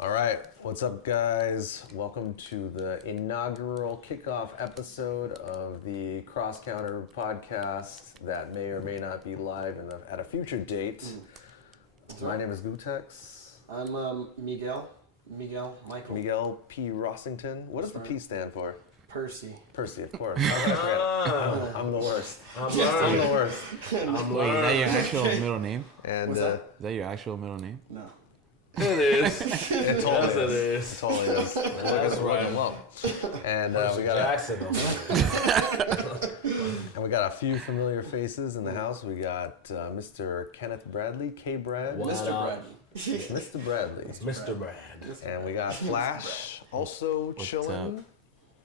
All right, what's up, guys? Welcome to the inaugural kickoff episode of the Cross Counter podcast that may or may not be live at a future date. My name is Gootecks. I'm Miguel Michael. Miguel P. Rossington. What does the P stand for? Percy, of course. I'm the worst. I'm the worst. Wait, is that your actual middle name? And What's that? Is that your actual middle name? No. It is. It totally is. It totally is. That's right. Low. And we got Jackson. and we got a few familiar faces in the house. We got Mr. Kenneth Bradley, K. Brad. Wow. Mr. Bradley. Mr. Bradley. Mr. Brad. And we got Flash, also chilling. up?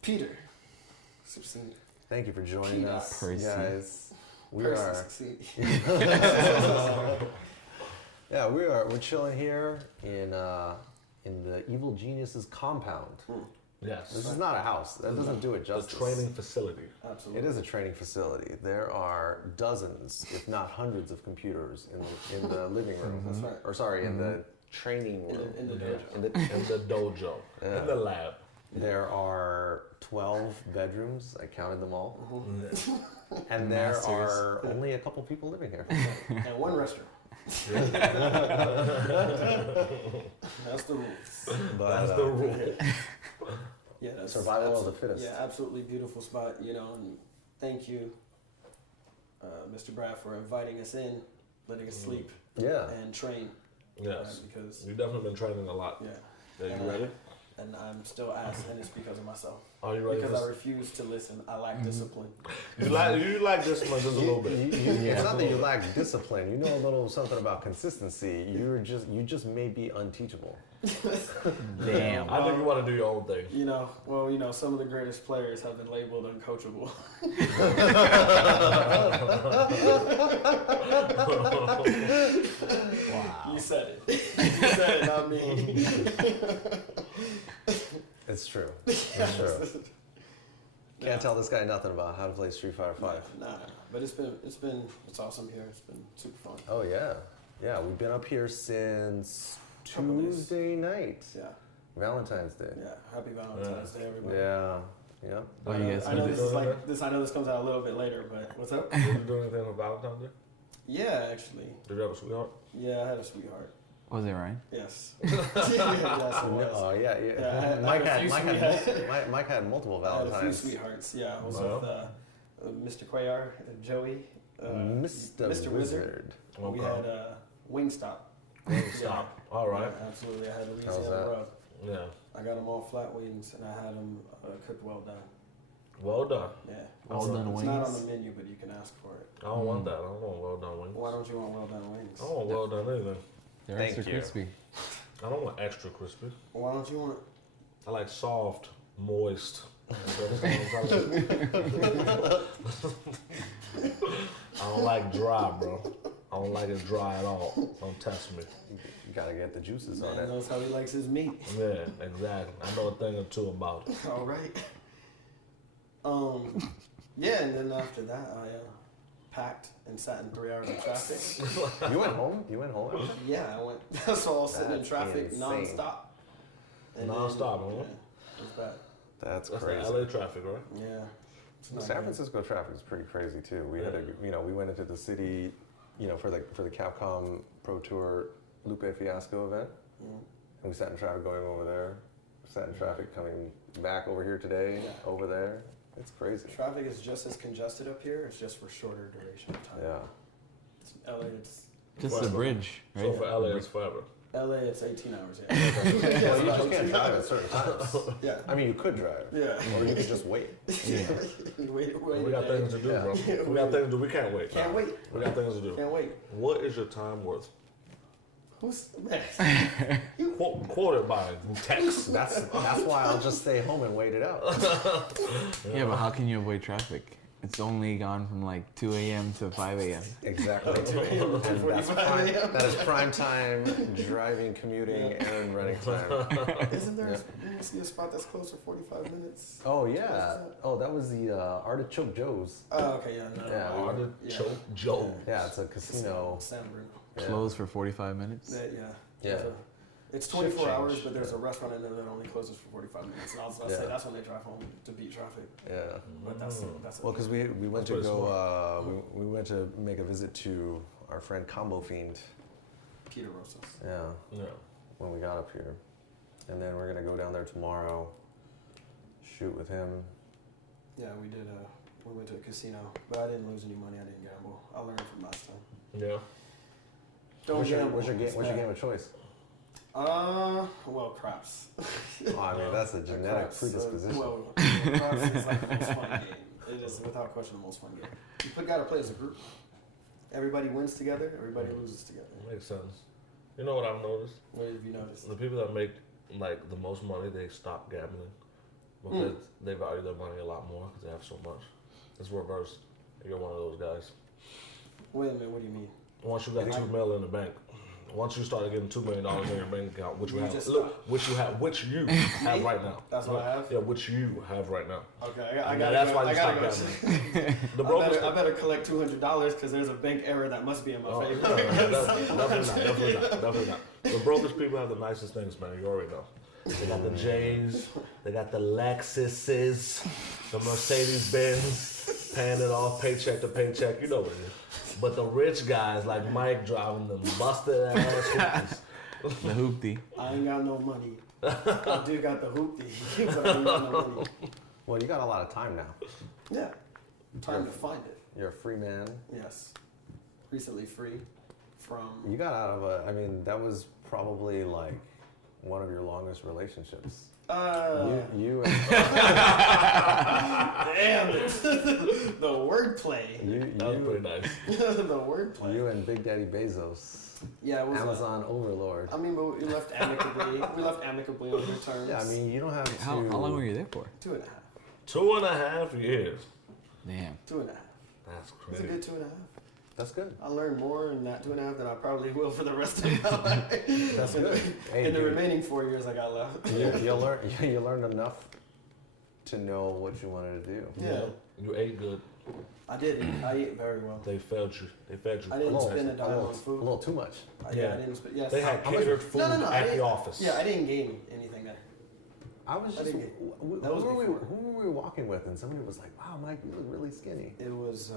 Peter. Succeed. Thank you for joining us, Percy. guys. Succeed. Yeah, we're chilling here in the Evil Genius's compound. Yes. This is not a house. That doesn't do it The justice. training facility. Absolutely. It is a training facility. There are dozens, if not hundreds, of computers in the living room. That's right. Or sorry, in the training room. In the dojo. In the- In the dojo. Yeah. In the lab. There are 12 bedrooms. I counted them all. And there Masters. are only a couple people living here. And one restroom. That's the rules. But, That's the rule. Yeah, that's Survival of the fittest. Yeah, absolutely beautiful spot. And thank you, Mr. Brad, for inviting us in, letting us sleep Yeah. and train. Yes. Because You've definitely been training a lot. yeah, Are you ready? and I'm still ass, and it's because of myself. Are you ready? Because I refuse to listen. I lack discipline. You like this one just a little bit. It's not that you lack discipline. You know a little something about consistency. You just may be unteachable. Damn. I think you want to do your own thing. Some of the greatest players have been labeled uncoachable. Wow. You said it. You said it, not me. It's true. It's true. Can't tell this guy nothing about how to play Street Fighter 5. Nah. But it's awesome here. It's been super fun. Oh yeah, yeah. We've been up here since Couple days. Tuesday night, Yeah. Valentine's Day. Yeah. Happy Valentine's Day, everybody. Yeah, yeah. Oh, you guys I know did this is like this. I know this comes out a little bit later, but what's up? Did you do anything on Valentine's Day? Yeah, actually. Did you have a sweetheart? Yeah, I had a sweetheart. Was it Ryan? Yes. Yes, it was. Oh yeah, yeah. Yeah, Mike had multiple I had a few Valentines. sweethearts. Yeah, I was Wow. with Mr. Quayar, Joey, Mr. Wizard. We had Wingstop. Stop. All right. Yeah, absolutely. I had How's Louisiana that? rub. Yeah. I got them all flat wings, and I had them cooked well done. Well done. Yeah. Well done It's not on wings. the menu, but you can ask for it. I don't want that. I don't want well done wings. Why don't you want well done wings? I don't want well done anything. They're Thank extra you. crispy. I don't want extra crispy. Why don't you want? I like soft, moist. I don't like dry, bro. I don't like it dry at all. Don't test me. You gotta get the juices on Man it. knows how he likes his meat. Yeah, exactly. I know a thing or two about it. All right. Yeah, and then after that, I packed and sat in 3 hours of traffic. You went home? After? Yeah, I went. So I was sitting in That's traffic insane. nonstop. And Nonstop, then, huh? Yeah, it was bad. That's That's crazy. the LA traffic, right? Yeah. It's not San good. Francisco traffic is pretty crazy too. We had we went into the city, for the Capcom Pro Tour Lupe Fiasco event, Mm. and we sat in traffic going over there. Sat in traffic coming back over here today, Yeah. over there. It's crazy. Traffic is just as congested up here. It's just for shorter duration of time. Yeah. It's LA, it's Just the bridge, right? So for LA, it's forever. LA. It's 18 hours. Yeah. Well, you it's just about can't 18 drive hours. at certain times. Yeah. I mean, you could drive, Yeah. or you could just wait. wait. We got things to do, Yeah. bro. We got things to do. We can't wait. Can't wait. We got things to do. Can't wait. What is your time worth? Who's man? Quoted by Gootecks. That's why I'll just stay home and wait it out. Yeah, but how can you avoid traffic? It's only gone from like 2 a.m. to 5 a.m. Exactly. And that is prime time driving, commuting, and running time. Isn't there a spot that's close for 45 minutes? Oh yeah. Oh, that was the Artichoke Joe's. Oh, okay, yeah, no. Yeah, we- Artichoke Joe. Yeah, it's a casino. San Bruno. Yeah. Closed for 45 minutes. Yeah. Yeah. It's 24 Shift hours, change. but there's a restaurant in there that only closes for 45 minutes. And I was about to say Yeah. that's when they drive home to beat traffic. Yeah. But that's Well, because we went That's to pretty go we went to make a visit to our friend Combo Fiend. Peter Rosas. Yeah. Yeah. When we got up here, and then we're gonna go down there tomorrow. Shoot with him. Yeah, we did. We went to a casino, but I didn't lose any money. I didn't gamble. I learned from last time. Yeah. Don't what's your, gamble. what's your game? It's What's your bad. game of choice? Well, craps. Oh, I mean, that's a genetic Craps, predisposition. well, craps is like the most fun game. It is without question the most fun game. You gotta play as a group. Everybody wins together. Everybody loses together. Makes sense. You know what I've noticed? What have you noticed? The people that make like the most money, they stop gambling because they value their money a lot more because they have so much. It's reversed. You're one of those guys. Wait a minute. What do you mean? Once you got $2 million in the bank, once you start getting $2 million in your bank account, which you You have, just look, which you have right now. That's what I have? Yeah, which you have right now. Okay, I Yeah, gotta. that's go, why you I gotta stop go. gambling. The brokers. I better collect $200 because there's a bank error that must be in my Oh, favor. definitely not. The brokers people have the nicest things, man. You already know. They got the J's, they got the Lexuses, the Mercedes Benz, paying it off paycheck to paycheck. You know what it is. But the rich guys like Mike driving them busted ass hoopties. The hoopty. I ain't got no money. I do got the hoopty, but I ain't got no money. Well, you got a lot of time now. Yeah, time to find it. You're a free man. Yes, recently free from. You got out of a. I mean, that was probably like one of your longest relationships. You Damn it! The wordplay. That was pretty nice. The wordplay. you and Big Daddy Bezos, Yeah, it was. Amazon overlord. I mean, but we left amicably. We left amicably on good terms. Yeah, I mean, you don't have to. How long were you there for? 2.5. 2.5 years. Damn. 2.5. That's It's a crazy. good 2.5. That's good. I learned more in that 2.5 than I probably will for the rest of my life. That's good. Hey, In the dude, remaining 4 years I got left. you learned enough to know what you wanted to do. Yeah, You ate good. I did. I ate very well. They fed you. They fed you. I didn't little- spend a dime on A food. little too much. Yeah, Yeah. I didn't spend. Yes. They had How much- catered food I at the didn't- office. Yeah, I didn't gain anything there. I was I just. didn't Who that was were we? before. Who were we walking with? And somebody was like, "Wow, Mike, you look really skinny." It was.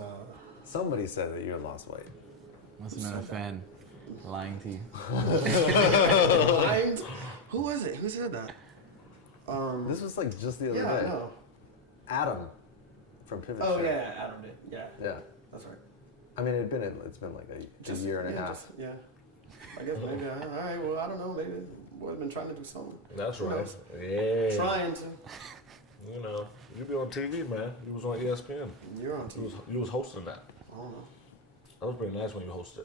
Somebody said that you had lost weight. Must have been a fan lying to you. Blind? Who was it? Who said that? This was like just the other Yeah, I day. know. Adam from Pivot. Oh Shirt. yeah, Adam did. Yeah, Yeah. that's right. I mean, it's been like a year and a half. Yeah. I guess maybe. All right. Well, I don't know. Maybe boy's been trying to do something. That's Who right. knows? Yeah. Trying to. You know, you be on TV, man. You was on ESPN. You're on You TV. was hosting that. I don't know. That was pretty nice when you hosted.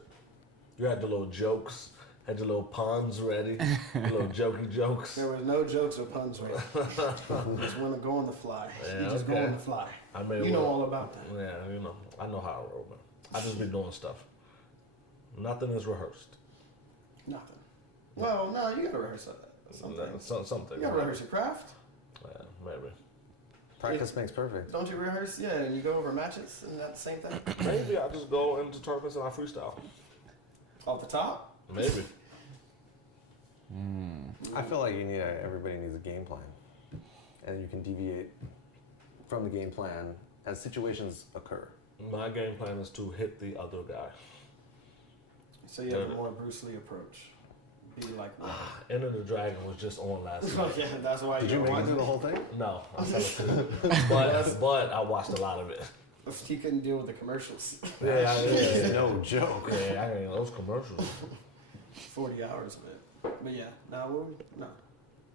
You had your little jokes, had your little puns ready, your little jokey jokes. There was no jokes or puns right. Just want to go on the fly. Yeah, You just go okay. on the fly. I mean, You know all about that. Yeah, you know, I know how I roll, man. I just be doing stuff. Nothing is rehearsed. Nothing. Well, no, you gotta rehearse that. Something. Something. You gotta rehearse your craft. Yeah, maybe. Practice makes perfect. Don't you rehearse? Yeah, and you go over matches and that same thing. Maybe I just go into tournaments and I freestyle. Off the top. Maybe. I feel like everybody needs a game plan, and you can deviate from the game plan as situations occur. My game plan is to hit the other guy. So you have a Yeah. more Bruce Lee approach. Be like, Enter the Dragon was just on last week. oh yeah, that's why Did you make it watching through the whole thing? No, I fell asleep. but I watched a lot of it. He couldn't deal with the commercials. Yeah. No joke. Yeah, I mean, those commercials. 40 hours of it. But yeah, no.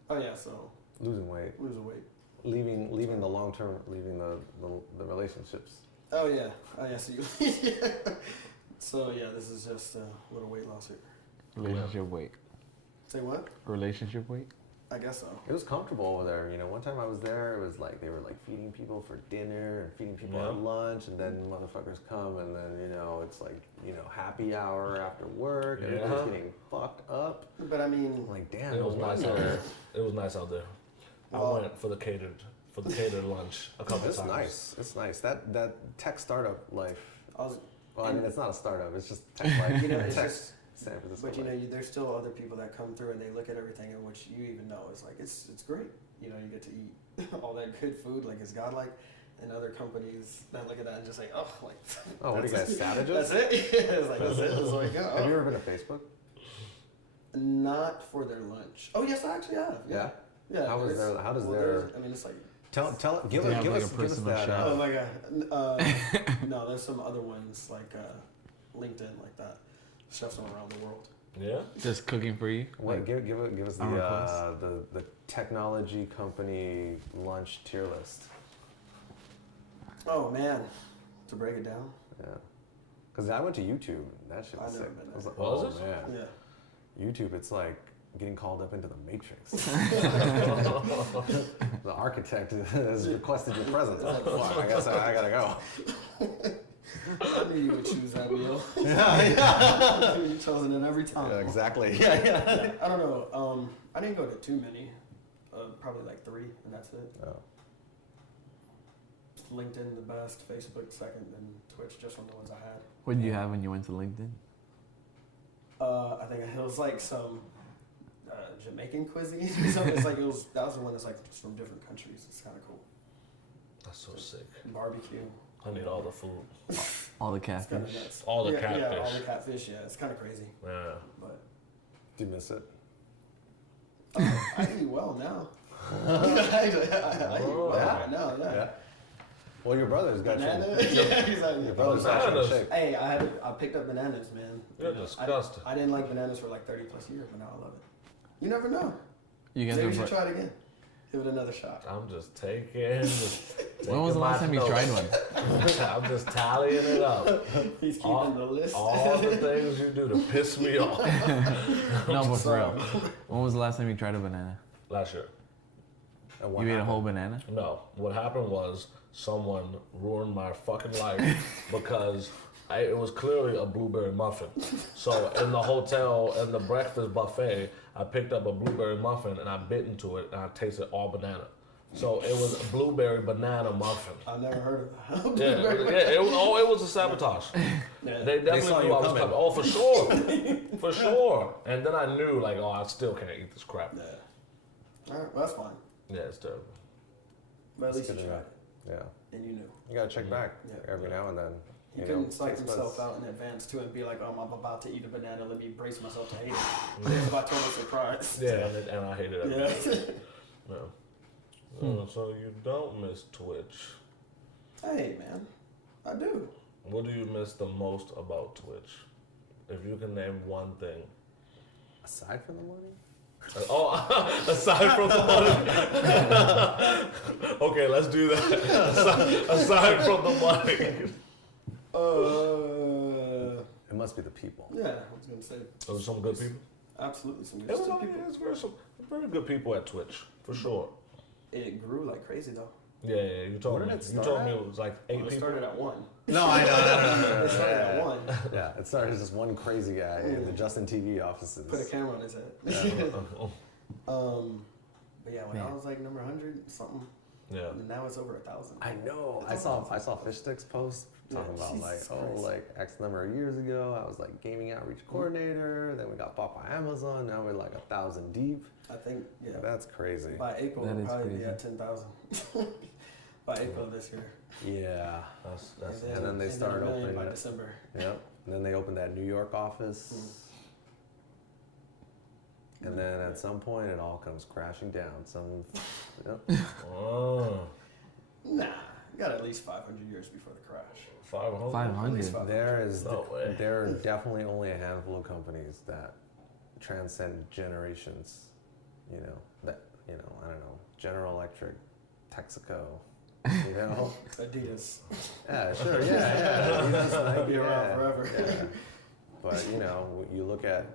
Oh yeah, so Losing weight, losing weight. leaving the long term, leaving the relationships. Oh yeah, so you. So yeah, this is just a little weight loss here. Relationship weight. Say what? Relationship weight? I guess so. It was comfortable over there. You know, one time I was there, it was like they were like feeding people for dinner and feeding people Yeah. at lunch, and then motherfuckers come, and then it's like happy hour after work, everybody's Yeah. getting fucked up. But I mean, I'm like, damn, It no was nice out wonder. there. It was nice out there. Well- I went for the catered lunch a couple It's times. nice. It's nice. That tech startup life. I was. Well, I mean, it's not a startup. It's just tech life. It's Tech- just San Francisco. But you know, there's still other people that come through and they look at everything in which you even know it's like it's great. You know, you get to eat all that good food, like it's godlike. And other companies that look at that and just like, oh, like. Oh, what are you guys, savages? That's it. It's like that's it. It's like, oh. Have you ever been to Facebook? Not for their lunch. Oh yes, I actually have. Yeah. Yeah. How does their? I mean, it's like. Give us that. Oh my god. No, there's some other ones like LinkedIn, like that. Chefs from around the world. Yeah. Just cooking for you. Wait, give us the technology company lunch tier list. Oh man, to break it down. Yeah, because I went to YouTube. That shit was I've never sick. been I was there. like, Was oh it? man, Yeah. YouTube. It's like getting called up into the Matrix. The architect has requested your presence. I'm like, fuck, I guess I gotta go. I knew you would choose that meal. Yeah. You've chosen it every time. Yeah, exactly. Yeah. I don't know. I didn't go to too many. Probably like 3, and that's it. Oh. LinkedIn the best, Facebook second, and Twitch just from the ones I had. What did you have when you went to LinkedIn? I think it was like some Jamaican cuisine or something. It's like that was the one that's like just from different countries. It's kind of cool. That's so sick. Barbecue. I need all the food. All the It's kind catfish. of nuts. All the Yeah, all catfish. the catfish. Yeah, it's kind of crazy, Yeah. but Do you miss it? I eat well now. I eat well right now. Yeah. Well, your brother's got Banana. you. Yeah, he's like, Your brother's got you in Bananas. shape. hey, I picked up bananas, man. You're You know, disgusting. I didn't like bananas for like 30 plus years, but now I love it. You never know. You guys Maybe were you should try it again. Give it another shot. I'm just taking. When was the last time you tried one? I'm just tallying it up. He's keeping All- the list. All the things you do to piss me off. No, but for real. When was the last time you tried a banana? Last year. And what You ate a happened? whole banana? No. What happened was someone ruined my fucking life because it was clearly a blueberry muffin. So in the hotel and the breakfast buffet, I picked up a blueberry muffin and I bit into it and I tasted all banana. So it was a blueberry banana muffin. I've never heard of Yeah, that. it was a sabotage. Yeah. They definitely saw knew you I was coming. coming. Oh, for sure. For sure. And then I knew, like, oh, I still can't eat this crap. Yeah. All right, well, that's fine. Yeah, it's terrible. But at That's least you good to tried know. it, Yeah. and you knew. You gotta check back Yeah. every now and then. He you couldn't know, psych taste himself buds. out in advance too and be like, oh, I'm about to eat a banana. Let me brace myself to hate it. It was my total surprise. Yeah, and I hated it. Yeah. Yeah. So you don't miss Twitch. Hey, man. I do. What do you miss the most about Twitch? If you can name one thing. Aside from the money? Aside from the money. Okay, let's do that. Aside from the money. It must be the people. Yeah, I was going to say. Those are some good people. Absolutely some good Everybody people. is very good people at Twitch, for sure. It grew like crazy, though. Yeah, you told Where me. did it You start told me at? it was like 8 Well, it people. started at 1. No, I know. It started at 1. Yeah, it started as just one crazy guy in the Justin TV offices. Put a camera on his head. Yeah. But yeah, when I was like number 100 something, Yeah. and now it's over 1,000. I know. I saw Fish Sticks post talking Yeah, about Jesus like, Christ. like X number of years ago, I was like gaming outreach coordinator. Then we got bought by Amazon. Now we're like 1,000 deep. I think, yeah. That's crazy. By April, That we'll is probably be crazy. at 10,000. By April this year. Yeah. That's And then they started $1 million opening by it. December. Yep. And then they opened that New York office. And then at some point, it all comes crashing down. Yep. Oh, Nah, you got at least 500 years before the crash. 500. 500. 500. There are definitely only a handful of companies that transcend generations. You know, I don't know, General Electric, Texaco, you know? Adidas. Yeah, sure, yeah. You just like, Be around forever. yeah. But, you know, you look at,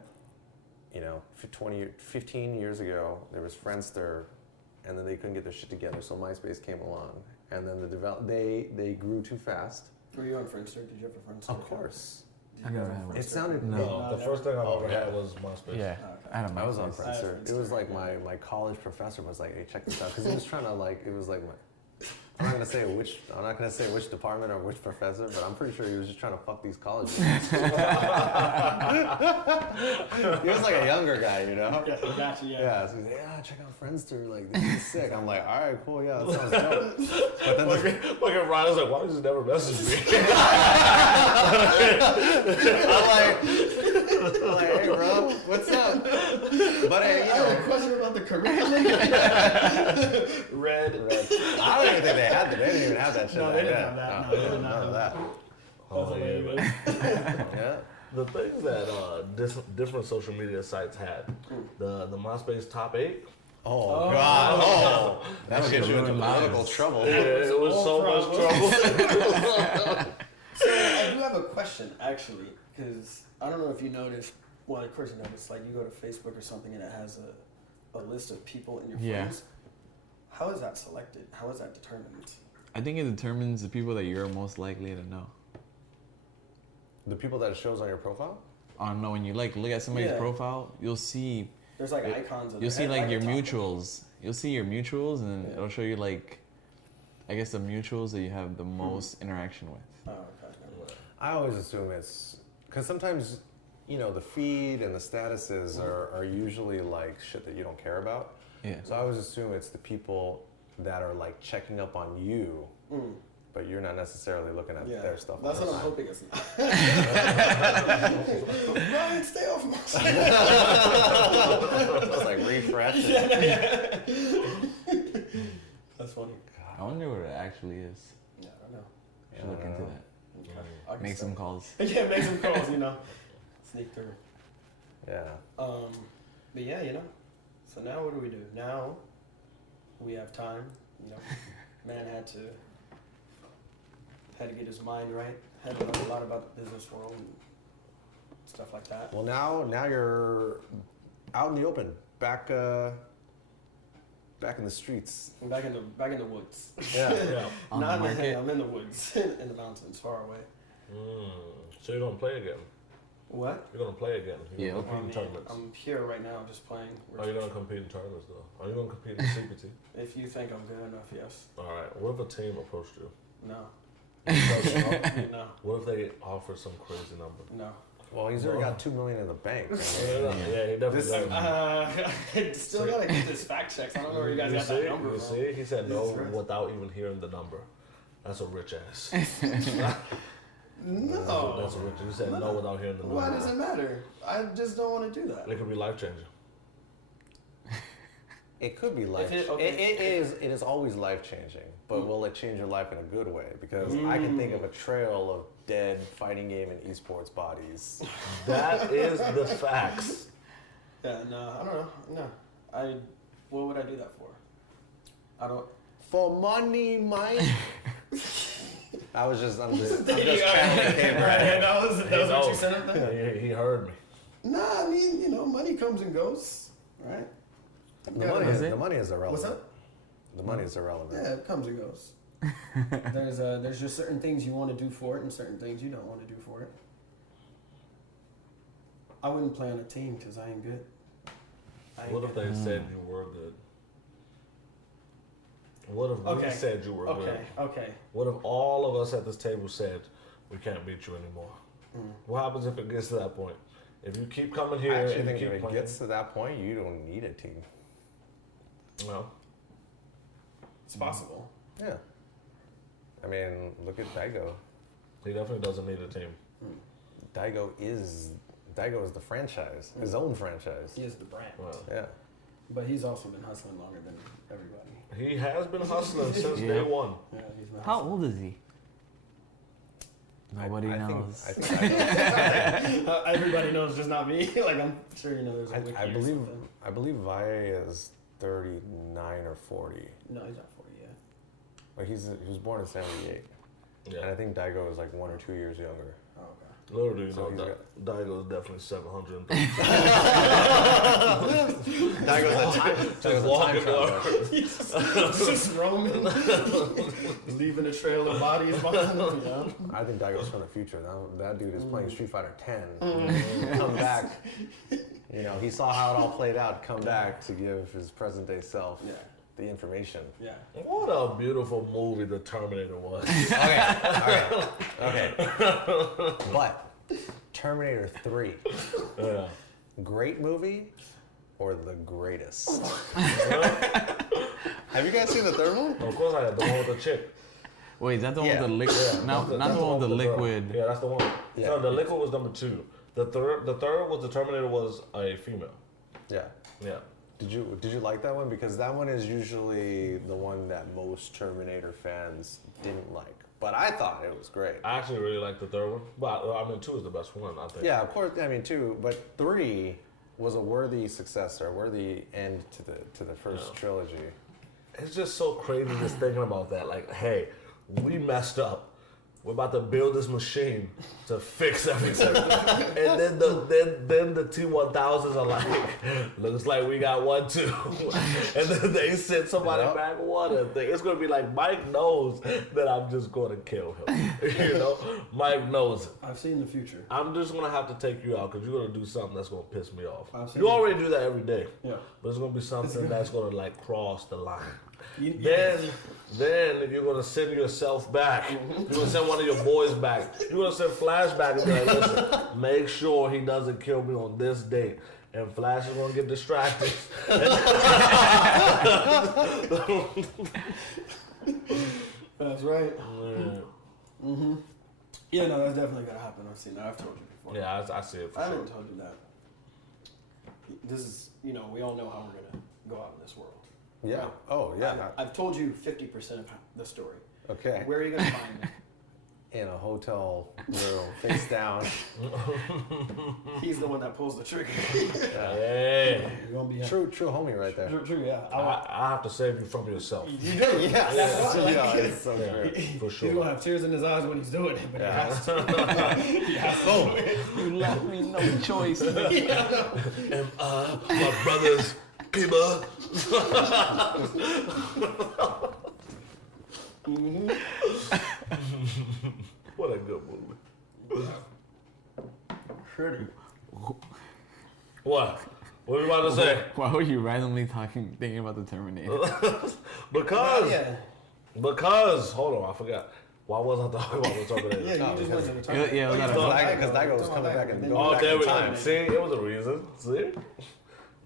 15 years ago, there was Friendster, and then they couldn't get their shit together, so MySpace came along. And then they grew too fast. Were you on Friendster? Did you have a Friendster? Of course. Did I you never have a had one. It Friendster? sounded No. The first thing I Oh, ever yeah. had was MySpace. Yeah. Okay. I had a I was on MySpace. Friendster. Friendster. It was like my college professor was like, hey, check this out. Because he was trying to like, it was like I'm not gonna say which department or which professor, but I'm pretty sure he was just trying to fuck these college students. He was like a younger guy, you know? Yeah, gotcha, Yeah, so he's like, yeah, check out Friendster, like, this is sick. I'm like, all right, cool, yeah, that sounds dope. But then Look at Ryan's like, why did you never message me? I'm like, hey, bro, what's up? But hey, I had a question about the curriculum. Red. I don't even think they had that. They didn't even have that shit. No, they back didn't then. have that. No, No, they they didn't did not have have that. Oh, yeah, man. Yeah. The things that different social media sites had, the MySpace top 8. Oh, God. Oh, that'll get you into political trouble. Yeah, it was so much trouble. So I do have a question, actually, because I don't know if you noticed. Well, of course you noticed. Like, you go to Facebook or something, and it has a list of people in your friends. How is that selected? How is that determined? I think it determines the people that you're most likely to know. The people that it shows on your profile? I don't know, when you look at somebody's profile, you'll see. There's like icons. You'll see like your top. mutuals. You'll see your mutuals, and then it'll show you like, I guess the mutuals that you have the most interaction with. Oh, okay. I always assume it's because sometimes, you know, the feed and the statuses are usually like shit that you don't care about. Yeah. So I always assume it's the people that are like checking up on you, but you're not necessarily looking at their stuff. That's all what the I'm time. hoping it's not. Ryan, stay off my Just like refresh. That's funny. I wonder what it actually is. Yeah, I don't know. Should look into that. I can Make some start. calls. Yeah, make some calls, you know. Sneak through. Yeah. But yeah, you know. So now what do? Now we have time, you know. Man had to get his mind right. Had to learn a lot about the business world and stuff like that. Well, now you're out in the open, back in the streets. I'm back in the woods. Yeah. Yeah. On Not the market. I'm in the woods, in the mountains, far away. So you're gonna play again? What? You're gonna play again? You're gonna compete in tournaments? I'm here right now, just playing. Are you gonna compete in tournaments though? Are you gonna compete in CPT? If you think I'm good enough, yes. All right. What if a team approached you? No. No. What if they offer some crazy number? No. Well, he's already got $2 million in the bank. Yeah, he definitely This- does. I still gotta get this fact checks. I don't know where you guys got that number You from. see, he said no Yes, sir. without even hearing the number. That's a rich ass. No. That's a rich. You said no without hearing the number. Why does it matter? I just don't want to do that. It could be life changing. It could be life. it is always life changing, but will it change your life in a good way? Because I can think of a trail of dead fighting game and esports bodies. That is the facts. Yeah, no, I don't know. No. What would I do that for? I don't. For money, Mike. I'm just channeling K, right? That was what you said up there? He heard me. Nah, I mean, you know, money comes and goes, right? The money is irrelevant. What's up? The money is irrelevant. Yeah, it comes and goes. There's just certain things you want to do for it and certain things you don't want to do for it. I wouldn't play on a team because I ain't good. What if they said you were good? What if we said you were good? Okay. What if all of us at this table said we can't beat you anymore? What happens if it gets to that point? If you keep coming here I actually and think you if keep it playing, gets to that point, you don't need a team. no. It's possible. Yeah. I mean, look at Daigo. He definitely doesn't need a team. Daigo is the franchise, his own franchise. He is the brand. Well, Yeah. But he's also been hustling longer than everybody. he has been hustling since day one. Yeah, he's been How hustling. old is he? Nobody knows. I think I know. Everybody knows, just not me. Like, I'm sure you know there's a wiki I or believe something. Valle is 39 or 40. No, he's not 40 yet. Like he was born in 78. And I Yeah. think Daigo is like 1 or 2 years younger. Oh, okay. Literally, you So know, he's Daigo is definitely 700. Daigo's a time traveler. He's just roaming, leaving a trail of bodies behind him. Yeah. I think Daigo's from the future. That dude is playing Street Fighter 10. Come back. You know, he saw how it all played out. Come back to give his present day self. Yeah. the information. Yeah. What a beautiful movie the Terminator was. Okay. But Terminator 3, Yeah. great movie or the greatest? Have you guys seen the third one? Of course I had the one with the chick. Wait, is that the one Yeah. with the liquid? Yeah, not that's the one with the girl. liquid. Yeah, that's the one. Yeah. No, the liquid was number 2. The third was the Terminator was a female. Yeah. Yeah. Did you like that one? Because that one is usually the one that most Terminator fans didn't like. But I thought it was great. I actually really like the third one. But I mean 2 is the best one, I think. Yeah, of course. I mean, 2, but 3 was a worthy successor, a worthy end to the first trilogy. It's just so crazy just thinking about that. Like, hey, we messed up. We're about to build this machine to fix everything. And then the T-1000s are like, looks like we got one too. And then they send somebody back one. It's going to be like, Mike knows that I'm just going to kill him. You know? Mike knows it. I've seen the future. I'm just going to have to take you out because you're going to do something that's going to piss me off. I've seen You it. already do that every day. Yeah. But it's going to be something that's going to like cross the line. Yeah. Then you're gonna send yourself back. You're gonna send one of your boys back. You're gonna send Flash back and be like, listen, make sure he doesn't kill me on this date. And Flash is gonna get distracted. That's right. Yeah, Yeah, no, that's definitely gonna happen. I've seen that. I've told you before. yeah, I see it for I sure. haven't told you that. This is, we all know how we're gonna go out in this world. Yeah. Oh, yeah. I've told you 50% of the story. Okay. Where are you gonna find me? In a hotel room, face down. He's the one that pulls the trigger. Hey, You're gonna be True homie right there. True, yeah. I have to save you from yourself. You do, yeah. Yeah, it's so Yeah, great. for He's gonna sure. have tears in his eyes when he's doing it, but Yeah. he has to. He has to. You left me no choice. Am I my brother's keeper? What a good movie. Pretty. What? What are you about to say? Why were you randomly thinking about the Terminator? Because, hold on, I forgot. Why was I talking about the Terminator? Yeah, you just went to the time. Yeah, we gotta- Because Daigo was coming back and going Oh, back there in we time. go. See, it was a reason. See?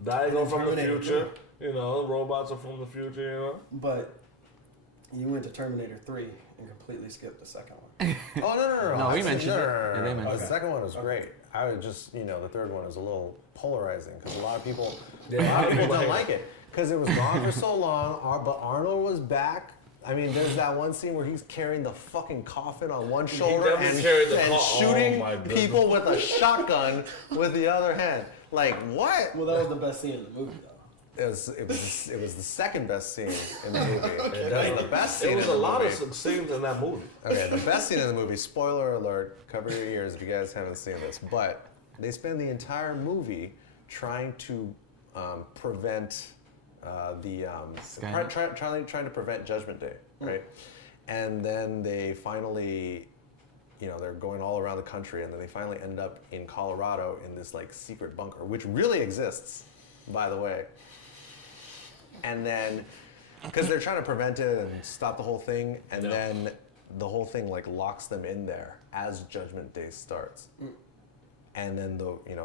Daigo from the Terminator, future. You know, robots are from the future, you know? But you went to Terminator 3 and completely skipped the second one. Oh, no. No, we I said- mentioned it. no, Yeah, they mentioned The it. second one was great. I would just, the third one is a little polarizing because a lot of people, Yeah, don't like it because it was gone for so long. But Arnold was back. I mean, there's that one scene where he's carrying the fucking coffin on one shoulder definitely and carried the shooting oh my goodness. people with a shotgun with the other hand. Like what? Well, that was the best scene in the movie, though. It was the second best scene in the movie. It does the best scene It was in a the lot movie. of scenes in that movie. Okay, the best scene in the movie, spoiler alert, cover your ears if you guys haven't seen this, but they spend the entire movie trying to prevent trying to prevent Judgment Day, right? And then they finally, they're going all around the country, and then they finally end up in Colorado in this like secret bunker, which really exists, by the way. And then, because they're trying to prevent it and stop the whole thing, and then the whole thing like locks them in there as Judgment Day starts. And then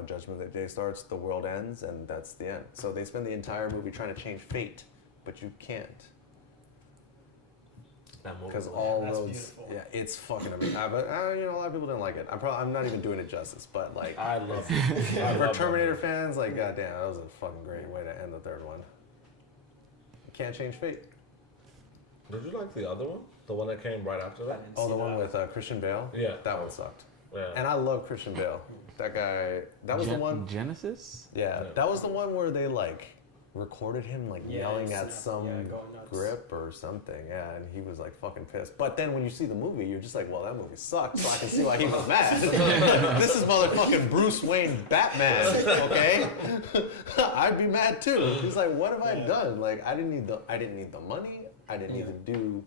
Judgment Day starts, the world ends, and that's the end. So they spend the entire movie trying to change fate, but you can't. That movie. Because all That's roads, beautiful. yeah, it's fucking amazing. But a lot of people didn't like it. I'm not even doing it justice. But like, I love it. for Terminator fans, like, goddamn, that was a fucking great way to end the third one. You can't change fate. Did you like the other one? The one that came right after that? Oh, the one with Christian Bale. Yeah. That one sucked. Yeah. And I love Christian Bale. That guy. That was the one. Genesis? Yeah, that was the one where they like recorded him like yelling it's, at some going nuts. grip or something. Yeah, and he was like fucking pissed. But then when you see the movie, you're just like, well, that movie sucked, so I can see why he was mad. This is motherfucking Bruce Wayne Batman, okay? I'd be mad too. He's like, what have I done? Like, I didn't need the money. I didn't need to do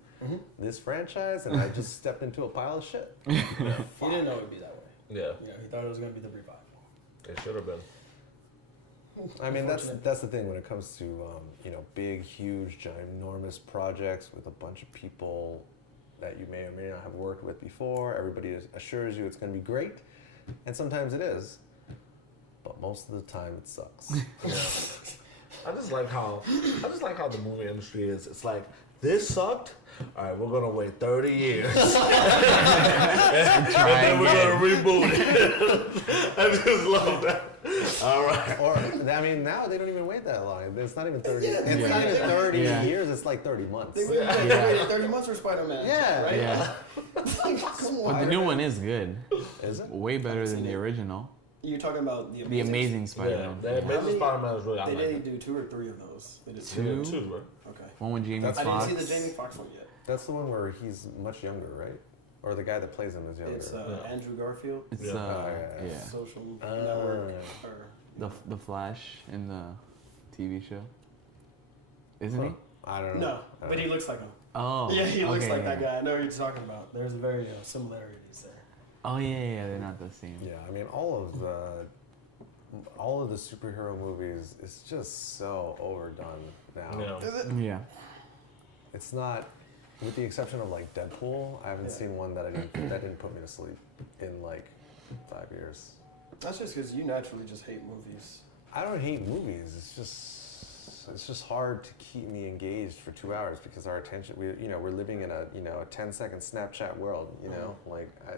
this franchise, and I just stepped into a pile of shit. He didn't know it would be that way. Yeah. He thought it was going to be the revival. It should have been. I mean, that's the thing when it comes to big, huge, ginormous projects with a bunch of people that you may or may not have worked with before. Everybody assures you it's going to be great, and sometimes it is, but most of the time it sucks. I just like how the movie industry is. It's like, this sucked. All right, we're gonna wait 30 years, and then we're gonna reboot it. I just love that. All right. Or I mean, now they don't even wait that long. It's not even 30. It's not even 30 years. It's like 30 months. They waited 30 months for Spider-Man. Yeah. Right? Yeah. Come on. But the new one is good. Is it? Way better than the original. You're talking about The Amazing Spider-Man. Yeah, the Amazing Spider-Man is really. I They like didn't it. do 2 or 3 of those. They did Two? Two, bro. Okay. One with Jamie I Foxx. didn't see the Jamie Foxx one yet. That's the one where he's much younger, right? Or the guy that plays him is younger. It's Yeah. Andrew Garfield. It's Yeah. yeah. Social Network. Or, The Flash in the TV show. Isn't he? I don't know. no, but he looks like him. Oh. Yeah, he looks okay, like yeah. that guy. I know what you're talking about. There's very similarities there. Oh yeah, they're not the same. Yeah, I mean all of the superhero movies is just so overdone now. Yeah. Is it? Yeah. It's not, with the exception of like Deadpool. I haven't seen one that didn't put me to sleep in like 5 years. That's just because you naturally just hate movies. I don't hate movies. It's just hard to keep me engaged for 2 hours because our attention. We're living in a 10-second Snapchat world. Like I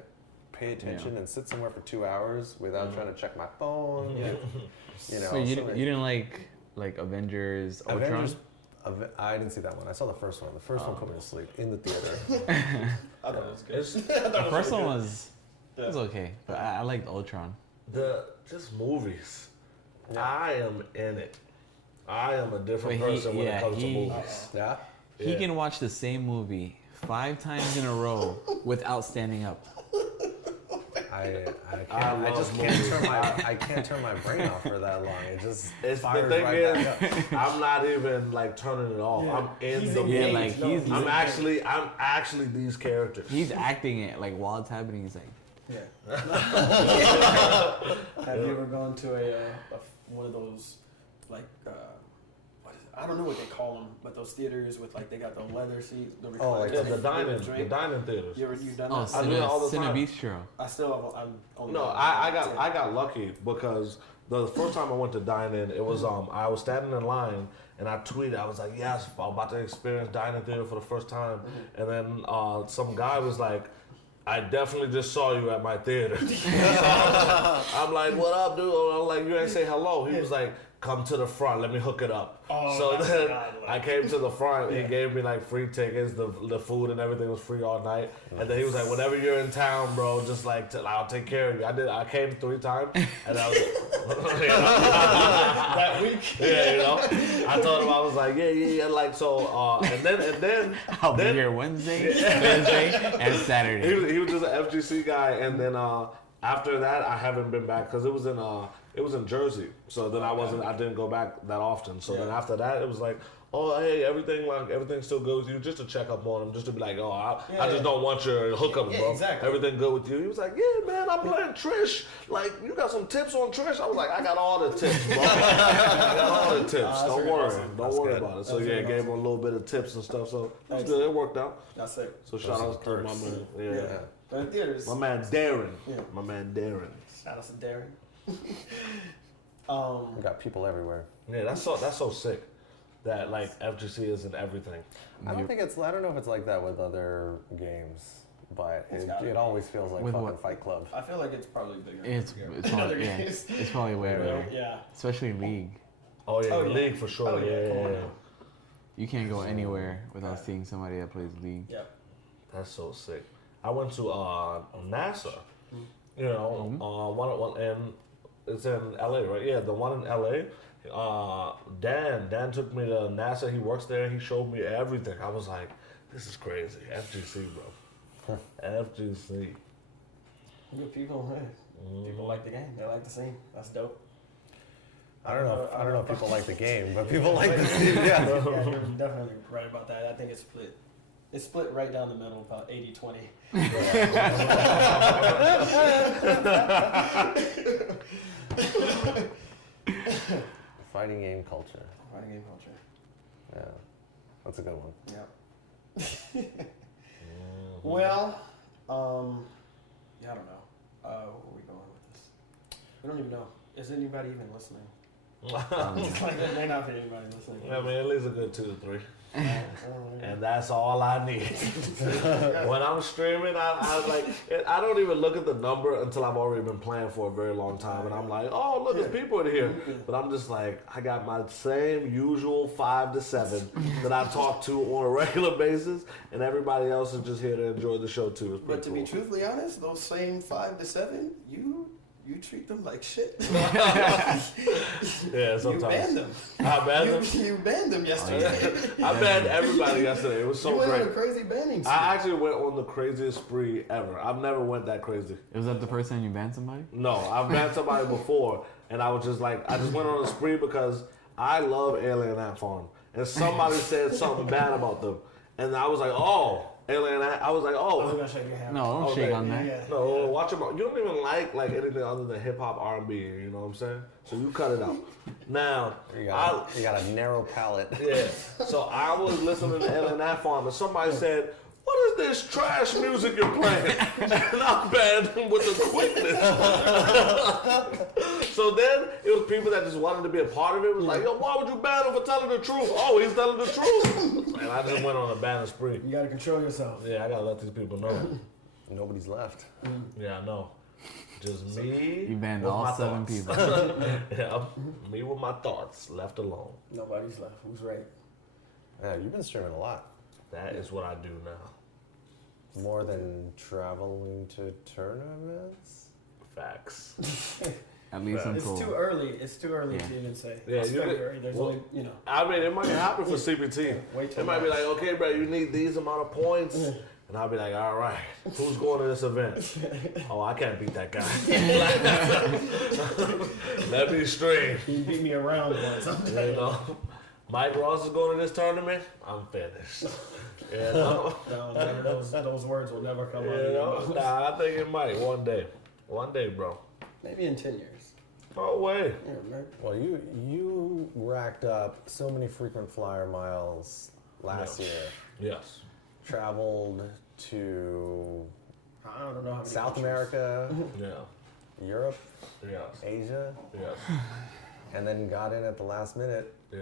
pay attention and sit somewhere for 2 hours without trying to check my phone. So you didn't like Avengers Ultron? Avengers. I didn't see that one. I saw the first one. The first one put me to sleep in the theater. I thought it was good. The first one was okay, but I liked Ultron. Just movies. Yeah. I am in it. I am a different But person when it comes to movies. Yeah. He can watch the same movie 5 times in a row without standing up. I just can't turn my brain off for that long. It just It's fires the thing right is, back up. I'm not even like turning it off. Yeah. I'm in He's the engaged. movie. Yeah, like he's I'm actually these characters. he's acting it like while it's happening. He's like, Yeah. Have you ever gone to a one of those like what is it? I don't know what they call them, but those theaters with like they got the leather seats, the recliner Yeah, seats, the dining drink. theaters. You done oh, that? I do that all the time. Cinebistro. I still have. I'm only No, I got lucky because the first time I went to dine in, it was I was standing in line and I tweeted, I was like, yes, I'm about to experience dining theater for the first time, and then some guy was like, I definitely just saw you at my theater. I'm like, what up, dude? I'm like, you ain't say hello. He was like, come to the front, let me hook it up. Oh, So that's then godlike. I came to the front, he gave me like free tickets, the food and everything was free all night. And then he was like, whenever you're in town, bro, just like, I'll take care of you. I came 3 times, and I was that week. yeah, I told him, I was like, yeah, like, so, and then, I'll be here Wednesday, Thursday, and Saturday. he was just an FGC guy, and then after that, I haven't been back because it was in Jersey. So then I didn't go back that often. So then after that, it was like, oh hey, everything's still good with you, just to check up on him, just to be like, oh, I just don't want your hookup, bro. Exactly. Everything good with you? He was like, yeah, man, I'm playing Trish. Like, you got some tips on Trish? I was like, I got all the tips, bro. I got all the tips. Don't worry, don't worry about it. So yeah, gave him a little bit of tips and stuff. So it was good. It worked out. That's it. So shout out to my man. Yeah. But in theaters. My man Darren. Yeah. My man Darren. Shout out to Darren. We got people everywhere. Yeah, that's so sick. That like FGC is in everything. I don't know if it's like that with other games, but gotta it be. always feels like With fucking what? Fight Club. I feel like it's probably bigger. It's Other probably games. it's probably way better, Yeah. especially League. Oh yeah, Oh, yeah. League for sure. Oh, yeah, come on yeah. now. You can't go anywhere without seeing somebody that plays League. Yep. That's so sick. I went to NASA. You know, one and it's in LA, right? Yeah, the one in LA. Dan took me to NASA. He works there. He showed me everything. I was like, this is crazy. FGC, bro. FGC. Good people, man. People like the game. They like the scene. That's dope. I don't know if people like the game, but people like the scene. Yeah. Yeah, you're definitely right about that. I think it's split. It's split right down the middle, about 80-20. Fighting game culture. Fighting game culture. Yeah, that's a good one. Yep. Well, yeah, I don't know. Where are we going with this? We don't even know. Is anybody even listening? It's like there may not be anybody listening. I mean, at least a good 2 to 3. And that's all I need. When I'm streaming, I don't even look at the number until I've already been playing for a very long time, and I'm like, oh look, there's people in here. But I'm just like, I got my same usual 5 to 7 that I talk to on a regular basis, and everybody else is just here to enjoy the show too. It's But to pretty be cool. truthfully honest, those same 5 to 7, you treat them like shit. Yeah, You sometimes. banned them. I banned them. You banned them yesterday. I banned everybody yesterday. It was so You went great. on a crazy banning spree. I actually went on the craziest spree ever. I've never went that crazy. Was that the first time you banned somebody? No, I've banned somebody before, and I was just like, I just went on a spree because I love Alien Ant Farm, and somebody said something bad about them, and I was like, oh, Alien Ant. I was like, I'm oh. gonna shake your hand. No, don't Okay. shake on that. Yeah. No, watch them out. You don't even like anything other than hip hop, R&B. You know what I'm saying? So you cut it out. Now, You got a narrow palate. yeah. So I was listening to Alien Ant Farm, and somebody said, "What is this trash music you're playing?" And I banned him with the quickness. So then it was people that just wanted to be a part of it. It was like, yo, why would you ban him for telling the truth? Oh, he's telling the truth. And I just went on a banner spree. You gotta control yourself. Yeah, I gotta let these people know. Nobody's left. Yeah, I know. Just me. You banned with all my 7 thoughts. people. Yeah, me with my thoughts left alone. Nobody's left. Who's right? Yeah, you've been streaming a lot. That is what I do now. More than traveling to tournaments? Facts. At least It's until too early. It's too early Yeah. to even say. Yeah, It's you could- February. There's well, only, I mean, it might happen for CPT. Yeah, wait till It might be March. like, okay, bro, you need these amount of points. And I'll be like, all right, who's going to this event? Oh, I can't beat that guy. Let me stream. You beat me around once. You know, Mike Ross is going to this tournament. I'm finished. You know, No, never, those words will never come you out of your know? mouth. Nah, I think it might one day. One day, bro. Maybe in 10 years. No way. Yeah, man. Well, you racked up so many frequent flyer miles last year. Yes. Traveled to I don't know how many South countries. America, Yeah. Europe, Yes. Asia, Yes. and then got in at the last minute. Yeah.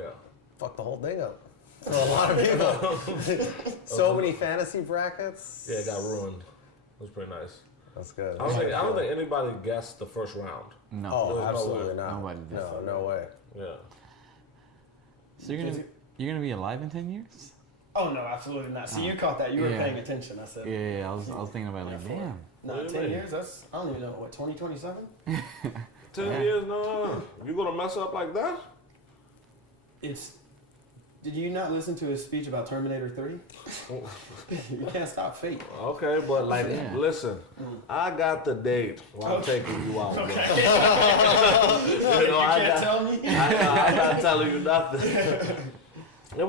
Fucked the whole thing up for a lot of people. So many fantasy brackets. Yeah, it got ruined. It was pretty nice. That's good. I don't think anybody guessed the first round. no. Oh, There's no absolutely way. not. Nobody did. No way. Yeah. So you're gonna be alive in 10 years? Oh, no, absolutely not. See, Oh. you caught that. You were Yeah. paying attention. I said, Yeah, I was thinking about it like, damn. no, What do you 10 mean? years? That's, I don't even know, what, 2027? 10 Yeah. years? No. You gonna mess up like that? Did you not listen to his speech about Terminator 3? You can't stop fate. Okay, but like, Yeah. listen, I got the date while I'm taking you out, bro. Okay. You know, I can't got, tell me? I'm not telling you nothing. It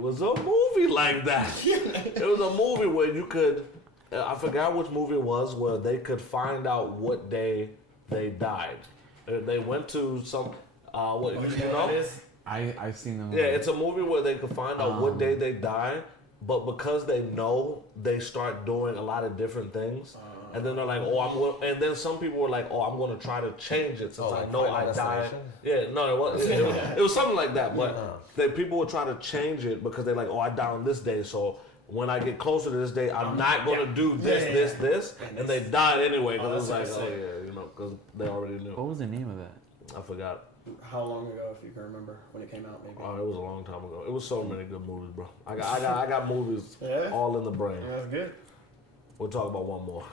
was a movie like that. It was a movie where you could, I forgot which movie it was, where they could find out what day they died. They went to some, what, you know? I've seen them. Yeah, it's a movie where they could find out what day they die, but because they know, they start doing a lot of different things. And then they're like, oh, I'm going, and then some people were like, oh, I'm going to try to change it since I like know Final I died. Destination? Yeah, no, it was something like that. But people would try to change it because they're like, oh, I died on this day, so when I get closer to this day, I'm not going to do this, and they died anyway because it was like, that's oh what I yeah, you know, because they already knew. What was the name of that? I forgot. How long ago, if you can remember, when it came out, maybe? Oh, it was a long time ago. It was so many good movies, bro. I got movies Yeah? all in the brain. That's good. We'll talk about one more.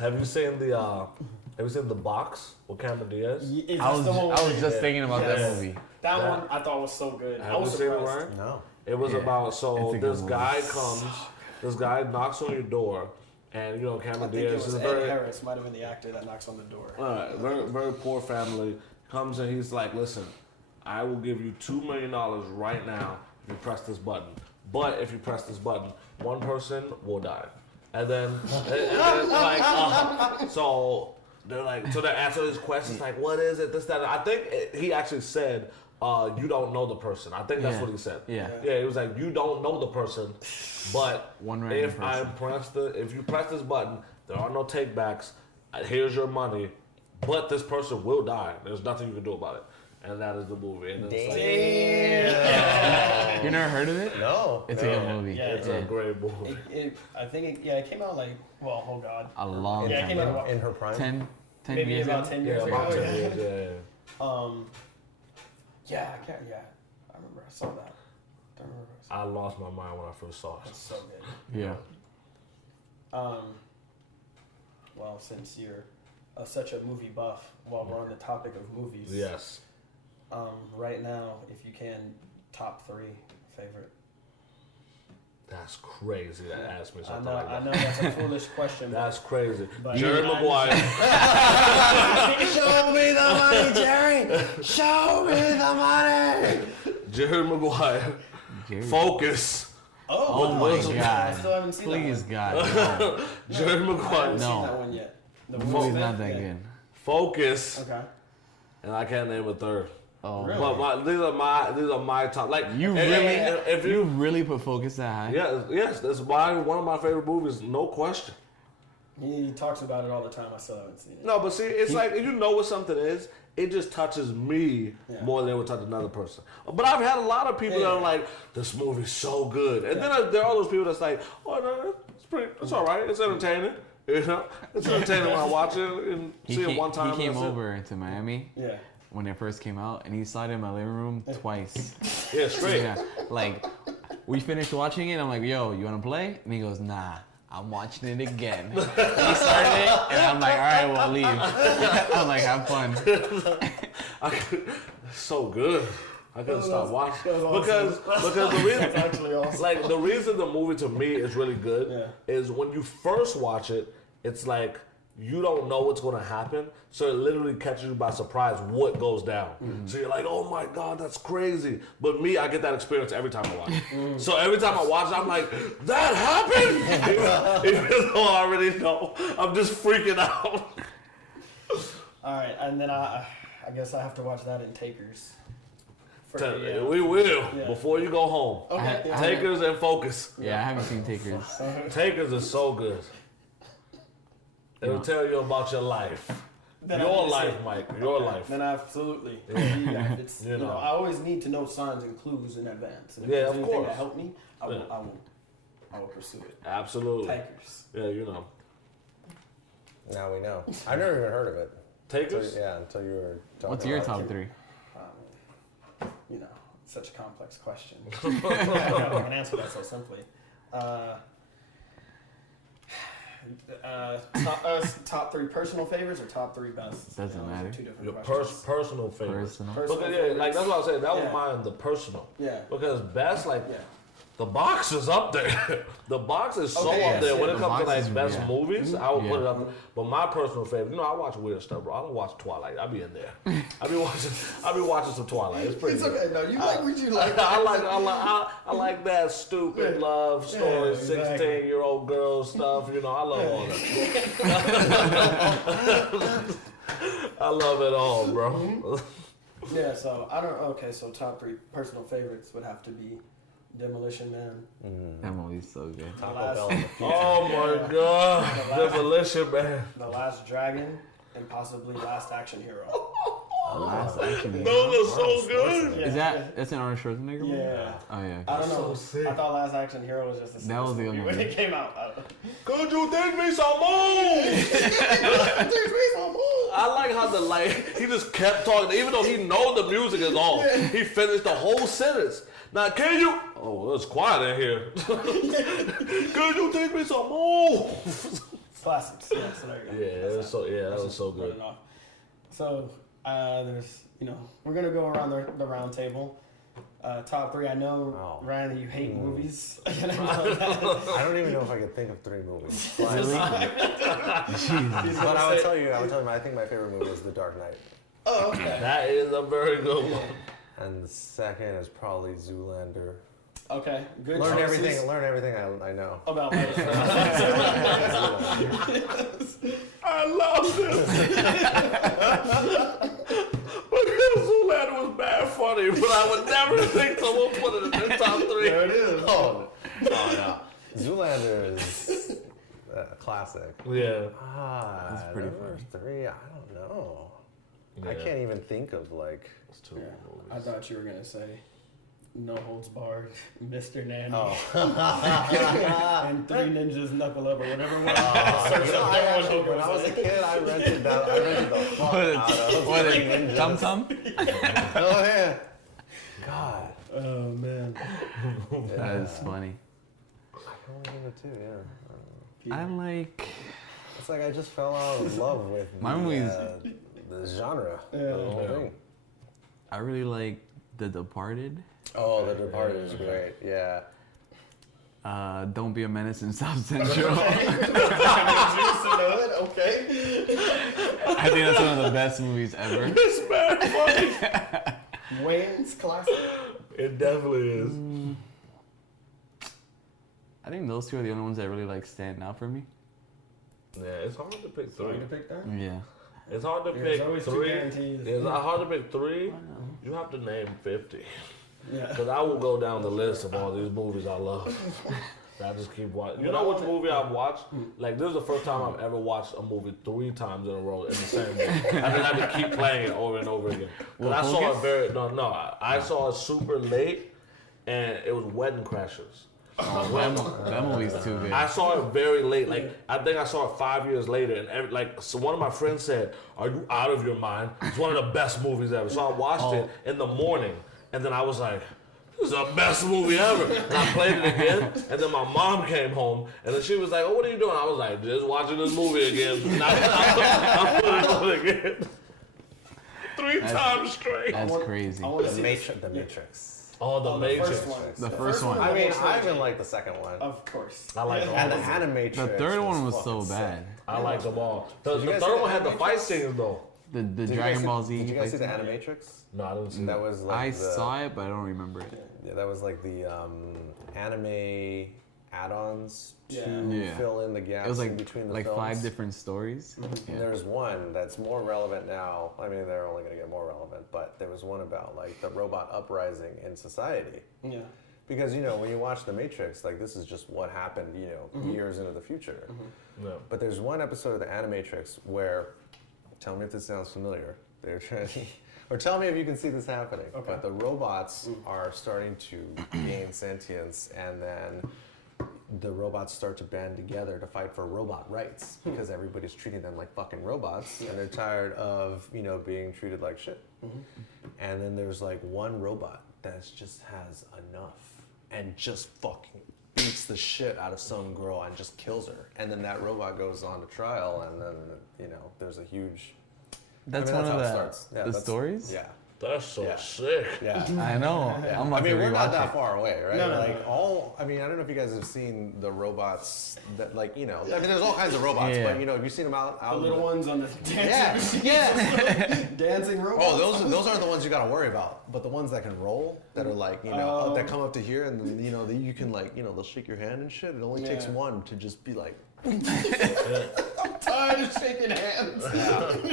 Have you seen the box with Cameron Diaz? Is I this was the one I was where- just thinking about Yes. that movie. That Yeah. one I thought was so good. I Have you was seen it, surprised. Ryan? No. It was Yeah. about It's so a good this movie. guy comes, this guy knocks on your door, and you know I Cameron think it Diaz was is Ed very Harris, might have been the actor that knocks on the door. very very poor family. Comes and he's like, listen, I will give you $2 million right now if you press this button. But if you press this button, one person will die. And then like, so they're like, so they're answering his questions like, what is it, this, that. And I think he actually said, you don't know the person. I think that's what he said. Yeah. Yeah, he was like, you don't know the person, but One random if you press this button, there are no takebacks. Here's your money, but this person will die. There's nothing you can do about it. And that is the movie. And it's like, You never heard of it? No. It's a good movie. Yeah, it's a great movie. I think it came out like, well, oh God. A long Yeah, it time came out ago. about In her prime? 10 maybe years about ago? 10 years ago. About 10 years, yeah. I remember I saw that. Don't remember if I saw I lost my mind when I first saw it. It's so good. Yeah. Well, since you're such a movie buff, while we're on the topic of movies, Yes. right now, if you can, top 3 favorite. That's crazy to ask me I something know, like that. I know that's a foolish question. That's crazy. But- Jerry Maguire. Show me the money, Jerry! Show me the money! Jerry Maguire. Jerry. Focus. Oh, my I God. still haven't seen Please, that God. No. Jerry one. I Maguire. haven't No. seen that one yet. The movie's not that Yeah. good. Focus. Okay. And I can't name a third. Oh. Really? But these are my top. Like You and- really, and if you really put Focus that high? yes, that's one of my favorite movies, no question. He talks about it all the time. I still haven't seen it. No, but see, it's like you know what something is. It just touches me more than it would touch another person. But I've had a lot of people that are like, "This movie's so good," and then there are those people that's like, "Oh no, it's all right. It's entertaining." You know, it's entertaining when I watch it and see it one time. He came and that's over to Miami Yeah. when it first came out, and he saw it in my living room twice. it. Yeah, straight. Yeah, like we finished watching it. I'm like, "Yo, you want to play?" And he goes, "Nah, I'm watching it again." He started it, and I'm like, "All right, well, leave." I'm like, "Have fun." So good. I couldn't stop watching that was because the reason That's actually awesome. like the reason the movie to me is really good Yeah. is when you first watch it, it's like you don't know what's going to happen, so it literally catches you by surprise what goes down. So you're like, oh my god, that's crazy. But me, I get that experience every time I watch it. So every time I watch it, I'm like, that happened. Even though I already know, I'm just freaking out. All right, and then I guess I have to watch that in Takers. We will Yeah. before you go home. Okay. Yeah. Takers and Focus. Yeah, I haven't seen Takers. Takers is so good. It'll tell you about your life. Then I Your need to life, say- Mike. Your Okay, life. Then absolutely. Yeah, it's, You you know, know. I always need to know signs and clues in advance. And if Yeah, there's of anything course. that help me, I will, Yeah. I will pursue it. Absolutely. Takers. Yeah, you know. Now we know. I've never even heard of it. Takers? Until you were talking What's your about it. top 3? You know, such a complex question. I can answer that so simply. Top 3 personal favorites or top 3 best? Doesn't those are matter. 2 different Your questions. personal favorites. Personal. Personal Because, yeah, like that's what I was saying. That Yeah. was mine, the personal. Yeah. Because best, like Yeah. the box is up there. The box is so Okay, up yes, there yeah. when it The comes to box is- like best yeah. movies. I would put it Yeah. up. But my personal favorite, you know, I watch weird stuff, bro. I don't watch Twilight. I be in there. I be watching some Twilight. It's pretty. It's good. okay. No, you like what you like. I like that stupid Yeah. love story, Yeah, exactly. 16-year-old girl stuff. You know, I love all that. I love it all, bro. Yeah, so I don't. Okay, so top 3 personal favorites would have to be Demolition Man. That movie's so good. Taco Last- Bell in the future. Oh my Yeah. god, The last- Demolition Man. The Last Dragon, and possibly Last Action Hero. Last Action Hero. Those are so good. Yeah, Is that's an Arnold Schwarzenegger movie? Yeah. Oh yeah. I don't know. So sick. I thought Last Action Hero was just a That was the movie other when one. it came out. Could you take me some more? I like how he just kept talking, even though he know the music is on. He finished the whole sentence. Now, can you? Oh, it's quiet in here. Could you take me some more? Classics. Yeah, so there you go. Yeah, That's that was so. Yeah, that That's was so just good. running off. So there's, we're gonna go around the round table. Top 3. I know, Oh. Ryan, that you hate movies. I don't even know if I could think of 3 movies. But, Really? but I would tell you, I think my favorite movie is The Dark Knight. Oh, okay. That is a very good one. And the second is probably Zoolander. Okay, good. Learn choices everything I know. about life. I love this. But Zoolander was bad funny, but I would never think someone put it in their top 3. There it is. Oh no. Zoolander is a classic. Yeah. That's pretty number 3, I don't know. I Yeah. can't even think of like. It's two Yeah, movies. I thought you were gonna say No Holds Barred, Mr. Nanny, Oh. and Three Ninjas Knuckle Up or whatever it was. I actually, when I was a kid, I rented the fuck out of What Three is Ninjas. it? Tum Tum? Oh yeah. God. Oh man. That is funny. I don't remember too. Yeah. I like. It's like I just fell out of love with My movies- the genre. The whole Yeah. thing. I really like The Departed. Oh, The Departed is great. Yeah. Don't Be a Menace in South Central. Okay. I think that's one of the best movies ever. It's bad funny. Wayne's classic. It definitely is. I think those two are the only ones that really like stand out for me. Yeah, it's hard to pick 3. Trying to pick that. Yeah. It's hard to There's pick always 2 3. guarantees. It's hard to pick 3. You have to name 50. Yeah. Because I will go down the list of all these movies I love. I just keep watching. You know which movie I've watched? Like, this is the first time I've ever watched a movie 3 times in a row in the same movie. I just had to keep playing it over and over again. Because I saw it I saw it super late, and it was Wedding Crashers. That movie's too good. I saw it very late. Like, I think I saw it 5 years later, and so one of my friends said, "Are you out of your mind? It's one of the best movies ever." So I watched it in the morning, and then I was like, "This is the best movie ever." And I played it again, and then my mom came home, and then she was like, "Oh, what are you doing?" I was like, "Just watching this movie again." And I put it on again. 3 times straight. That's crazy. I want to The see Matrix. Oh, the Matrix. first one. The first one. I mean, I even like the second one. Of course. I like all And the of them. Animatrix. The third one was fucking so bad. I like them all. The you guys see third the one had the fight Animatrix? scenes, though. The Did you Dragon guys Ball see, Z. Did you guys see the fight scene. Animatrix? No, I didn't see That that. was like I the, saw it, but I don't remember it. Yeah, that was like the anime add-ons to Yeah. fill in the gaps It was in like between the like films. 5 different stories. Yeah. There's one that's more relevant now. I mean, they're only going to get more relevant, but there was one about like the robot uprising in society. Yeah. Because, you know, when you watch The Matrix, like this is just what happened, you know, years into the future. No. But there's one episode of The Animatrix where, tell me if this sounds familiar, they're trying or tell me if you can see this happening. Okay. But the robots are starting to gain sentience, and then the robots start to band together to fight for robot rights because everybody's treating them like fucking robots, and they're tired of, you know, being treated like shit. And then there's like one robot that just has enough and just fucking beats the shit out of some girl and just kills her. And then that robot goes on to trial, and then, you know, there's a huge... That's I mean, one how of it the starts. Yeah, the that's- stories. Yeah. That's so Yeah. sick. Yeah. I know. I'm about I mean, to we're not rewatch that it. far away, right? No, no, Like no. all, I mean, I don't know if you guys have seen the robots that, like, you know, I mean, there's all kinds of robots, Yeah. but you know, have you seen them out? The little ones on the Yeah, dancing, yeah. dancing robots. Oh, those aren't the ones you gotta worry about, but the ones that can roll, that are like, you know, that come up to here, and then, you know, you can like, you know, they'll shake your hand and shit. It only takes Yeah. one to just be like, Tired of shaking hands.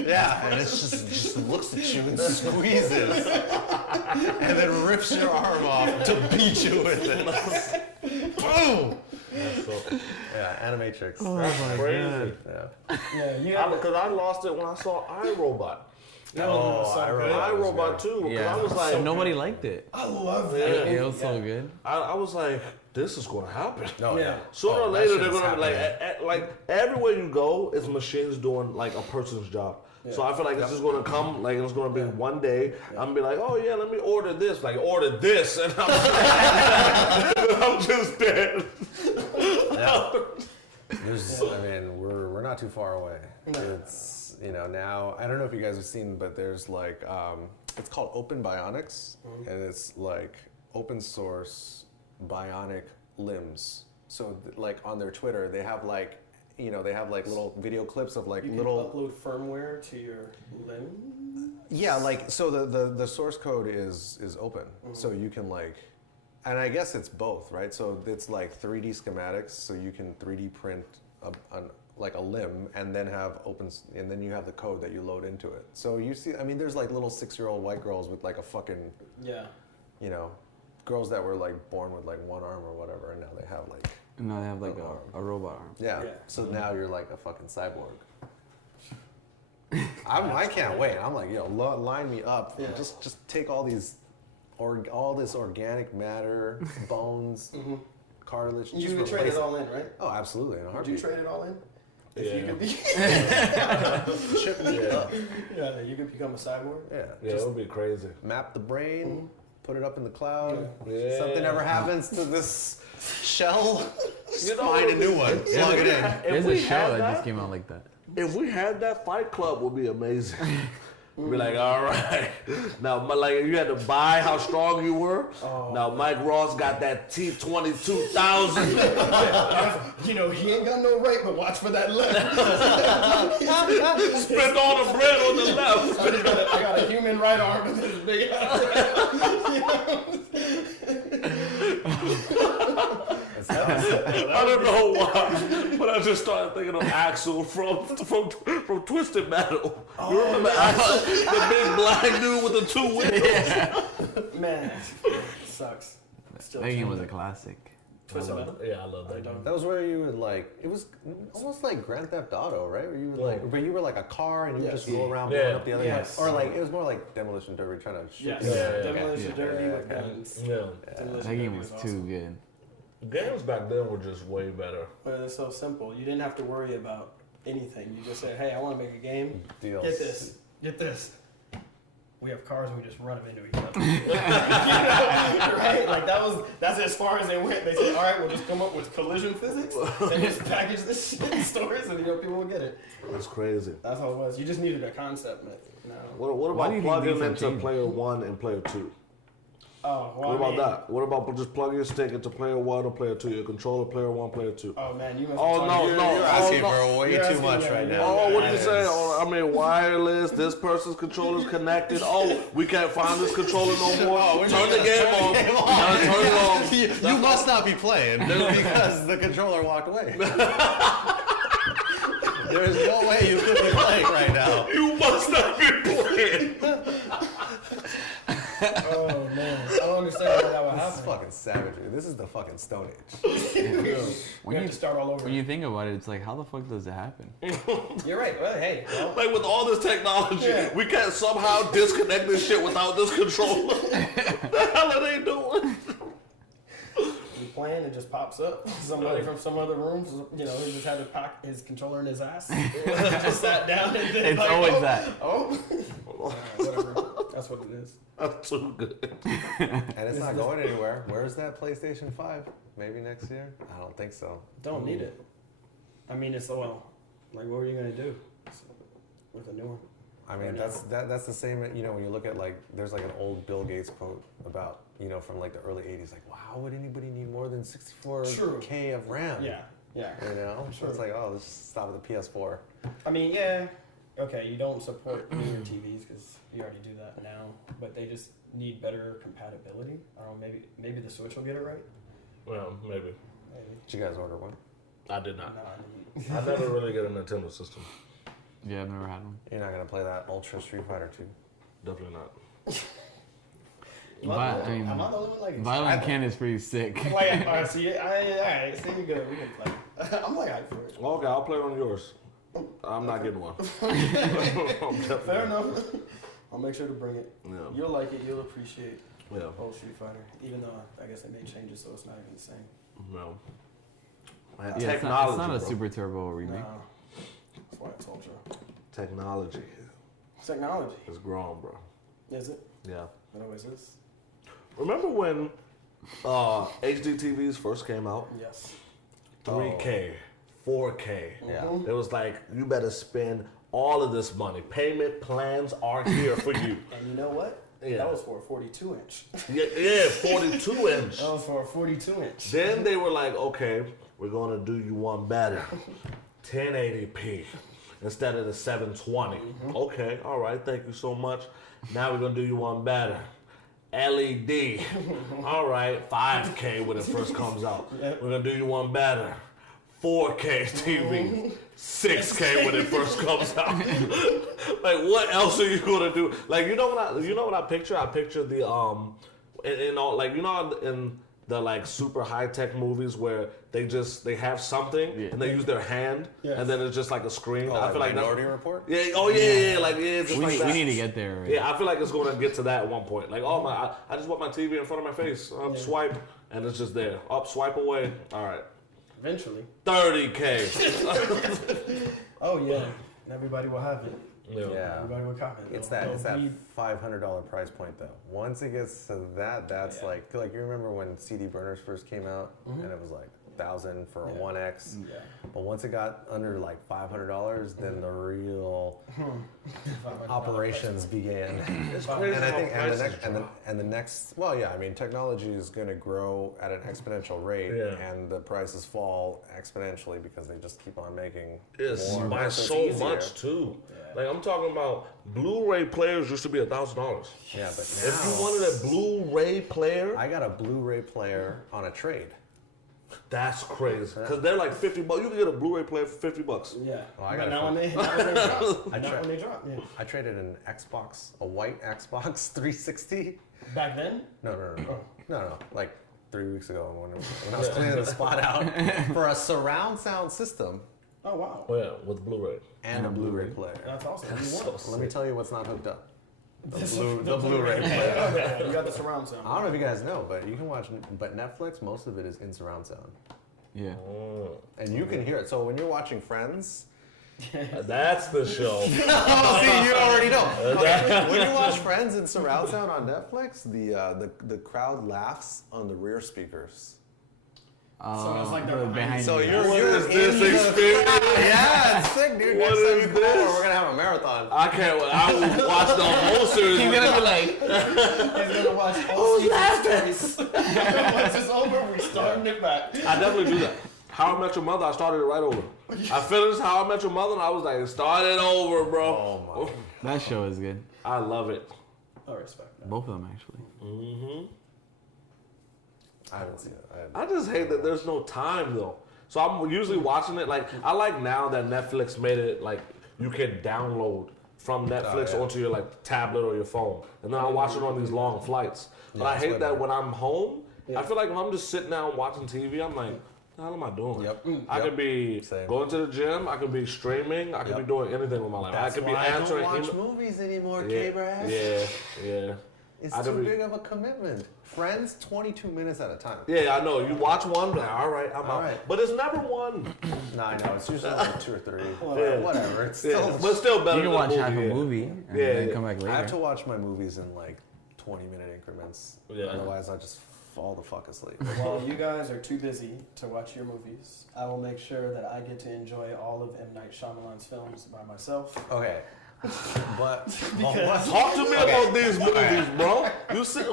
yeah, and it just looks at you and squeezes, and then rips your arm off to beat you with it. Boom. That's so Yeah, Animatrix. crazy. Yeah. Yeah, you have Because I lost it when I saw iRobot. that was so I good. remember. That was iRobot good. too. Because Yeah. I was like, Nobody liked it. I love Yeah. that. It was so good. I was like, this is going to happen. No, Yeah. yeah. Sooner or that later, shit they're is gonna be like, happening. like everywhere you go, it's machines doing like a person's job. So I feel like it's just gonna come, like it's gonna be one day. I'm gonna be like, oh yeah, let me order this, like order this, and I'm just dead. Yeah. There's, I mean, we're not too far away. It's, you know, now I don't know if you guys have seen, but there's like it's called Open Bionics, and it's like open source bionic limbs. So like on their Twitter, they have like, you know, they have like little video clips of like You can little upload firmware to your limb. yeah, like so the source code is open, so you can like. And I guess it's both, right? So it's like 3D schematics, so you can 3D print like a limb, and then and then you have the code that you load into it. So you see, I mean, there's like little 6-year-old white girls with like a fucking, you know, girls that were like born with like one arm or whatever, and now they have like. No, they have like a robot arm. Yeah. So now you're like a fucking cyborg. I can't wait. I'm like, yo, line me up. Yeah. Just take all these, all this organic matter, bones, cartilage. You would trade it all in, right? Oh, absolutely. In a Would heartbeat. you trade it all in? If Yeah. you could be, Chip me up. yeah, you could become a cyborg. Yeah. Yeah, it would be crazy. Map the brain, put it up in the cloud. Yeah. Something ever happens to this shell, You know, find a new one, plug it in. There's we a show had that that- just came out like that. If we had that, Fight Club would be amazing. We'd be like, all right. Now, like, you had to buy how strong you were. Now, Mike Ross got that T-22,000. You know, he ain't got no right, but watch for that left. Spend all the bread on the left. I got a human right arm with this big ass. I don't know why, but I just started thinking of Axel from Twisted Metal. You remember Axel, the big black dude with the 2 windows? Man, sucks. Still That game was a classic. Twisted Metal? Yeah, I love that game. That was where you would like, it was almost like Grand Theft Auto, right? Where you would like, but you were like a car and you would Yes. just go around Yeah. blowing up the other Yes. guy. Or like, it was more like Demolition Derby trying to shoot. Yes. people. Yeah. Demolition Derby Yeah. with guns. Yeah. Demolition That Derby game was awesome. too good. Games back then were just way better. But it's so simple. You didn't have to worry about anything. You just said, hey, I want to make a game. Deals. Get this. Get this. We have cars and we just run them into each other. You know, right? Like that's as far as they went. They said, all right, we'll just come up with collision physics and just package this shit in stores and people will get it. That's crazy. That's all it was. You just needed a concept, man. No. What Why do about you think plugging these have into changed? player 1 and player 2? Oh, well, What I about mean, that? What about just plugging your stick into player 1 or player 2? Your controller, player 1, player 2. Oh man, you must. Oh, be no, talking- no. You're Oh, asking no. for way You're too asking, much yeah, right yeah. now. Oh, what do you That say? is- Oh, I mean, wireless. This person's controller's connected. Oh, we can't find this controller no more. Turn the game off. Turn it off. You must not be playing because the controller walked away. There's no way you could be playing right now. You must not be playing. Oh man, I don't understand how that would This is happen. fucking savagery. This is the fucking Stone Age. We When have you to start all over. when you think about it, it's like, how the fuck does it happen? You're right. Well, hey, well, Like with all this technology, Yeah. we can't somehow disconnect this shit without this controller. The hell are they doing? you playing, it just pops up. Somebody from some other room, you know, he just had to pack his controller in his ass. Just sat down and then It's like, always oh, that. Oh, whatever. That's what it is. That's too good. And it's not going anywhere. Where's that PlayStation 5? Maybe next year? I don't think so. Don't need it. I mean, it's well, like, what were you gonna do with a new one? I mean, that's the same, you know, when you look at like, there's like an old Bill Gates quote about, you know, from like the early 80s, like, wow, would anybody need more than 64K of RAM? Yeah, yeah. You know? So Sure. it's like, oh, let's just stop at the PS4. I mean, yeah. Okay, you don't support newer TVs because you already do that now, but they just need better compatibility. I don't know, maybe the Switch will get it right. Well, maybe. Maybe. Did you guys order one? I did not. Nah, I never really get a Nintendo system. Yeah, I've never had one. You're not going to play that Ultra Street Fighter 2? Definitely not. But, I mean, I'm not the only one like Violent Ken is pretty sick. I'm like, all right, see, all right, see, we good, we can play. I'm like, hyped for it. Okay, I'll play on yours. I'm not getting one. Fair enough. I'll make sure to bring it. Yeah. You'll like it. You'll appreciate Yeah. old Street Fighter, even though I guess they made changes, so it's not even the same. No. Man, Yeah, it's technology. not a bro. Super Turbo remake. No, that's why it's Ultra. Technology Technology, is grown, bro. is it? Yeah. It always is. Remember when HD TVs first came out? Yes. 3K, 4K. Yeah. Mhm. It was like, you better spend all of this money. Payment plans are here for you. And you know what? Yeah. That was for a 42 inch. Yeah, 42 inch. That was for a 42 inch. Then they were like, okay, we're gonna do you one better. 1080p instead of the 720. Okay, all right, thank you so much. Now we're gonna do you one better. LED. All right, 5K when it first comes out. We're gonna do you one better. 4K TV. 6K when it first comes out. Like, what else are you gonna do? Like, you know what I picture? I picture the in all, like, you know, in the like super high tech movies where they have something and they use their hand and then it's just like a screen. Oh, I feel like Minority Report? Yeah. Oh yeah. Like just We like need, that. we need to get there. Already. Yeah, I feel like it's gonna get to that at one point. Like, oh my, I just want my TV in front of my face. Swipe, and it's just there. Up, swipe away. All right. Eventually. 30K. Oh yeah, and everybody will have it. Yeah. Everybody will cop it. It's that $500 price point though. Once it gets to that, that's like you remember when CD burners first came out and it was like 1,000 for a 1X. Yeah. But once it got under like $500, then the real operations began. It's crazy. And I think how prices drop. the next well yeah, I mean technology is going to grow at an exponential rate and the prices fall exponentially because they just keep on making It's more by and so it's so easier. much too. Like, I'm talking about Blu-ray players used to be $1,000. Yeah, but If you now wanted a Blu-ray player, I got a Blu-ray player on a trade. that's crazy. Because they're like $50. You can get a Blu-ray player for $50. Yeah. Oh, I But got now it when they drop. I Not tried- when they drop. Yeah. I traded an Xbox, a white Xbox 360. Back then. No, like 3 weeks ago when I was cleaning the spot out for a surround sound system Oh wow. Oh yeah, with Blu-ray. and a Blu-ray player. That's awesome. You So won. Let me tell you what's not hooked up. The The Blu-ray player. Okay, you got the surround sound. I don't know if you guys know, but you can watch, but Netflix, most of it is in surround sound. Yeah. And you can hear it. So when you're watching Friends, That's the show. oh, see, you already know. Okay, when you watch Friends in surround sound on Netflix, the crowd laughs on the rear speakers. So it's like they're behind So you. you're What is in this the experience? Yeah, it's sick, dude. What Next time is you come over, this? we're gonna have a marathon. I can't wait. I will watch the whole series. He's gonna be like, He's gonna watch all seasons twice. Once it's over, we're starting it back. I definitely do that. How I Met Your Mother, I started it right over. I finished How I Met Your Mother and I was like, start it over, bro. Oh my. that show is good. I love it. I respect that. Both of them actually. I haven't seen it. I just hate that there's no time though. So I'm usually watching it like I like now that Netflix made it like you can download from Netflix onto your like tablet or your phone, and then I watch it on these long flights. But I it's hate way that better. when I'm home. I feel like if I'm just sitting down watching TV, I'm like, what the hell am I doing? Yep. I Yep. could be Same. going to the gym. I could be streaming. I could be doing anything with my life. I could be why answering. I don't watch email- movies anymore, yeah, K-Brad. yeah. It's I too could be- big of a commitment. Friends, 22 minutes at a time. Yeah, I know. You watch one, like, all right, I'm All out. right. But it's never one. No, I know. It's usually like 2 or 3. Yeah. Whatever. It's Yeah, still. but still better You can than watch half a yeah. movie and Yeah, then yeah. come back later. I have to watch my movies in like 20-minute increments. Yeah. Otherwise, I just fall the fuck asleep. While you guys are too busy to watch your movies, I will make sure that I get to enjoy all of M. Night Shyamalan's films by myself. Okay. But Talk to me about these movies, bro. You see,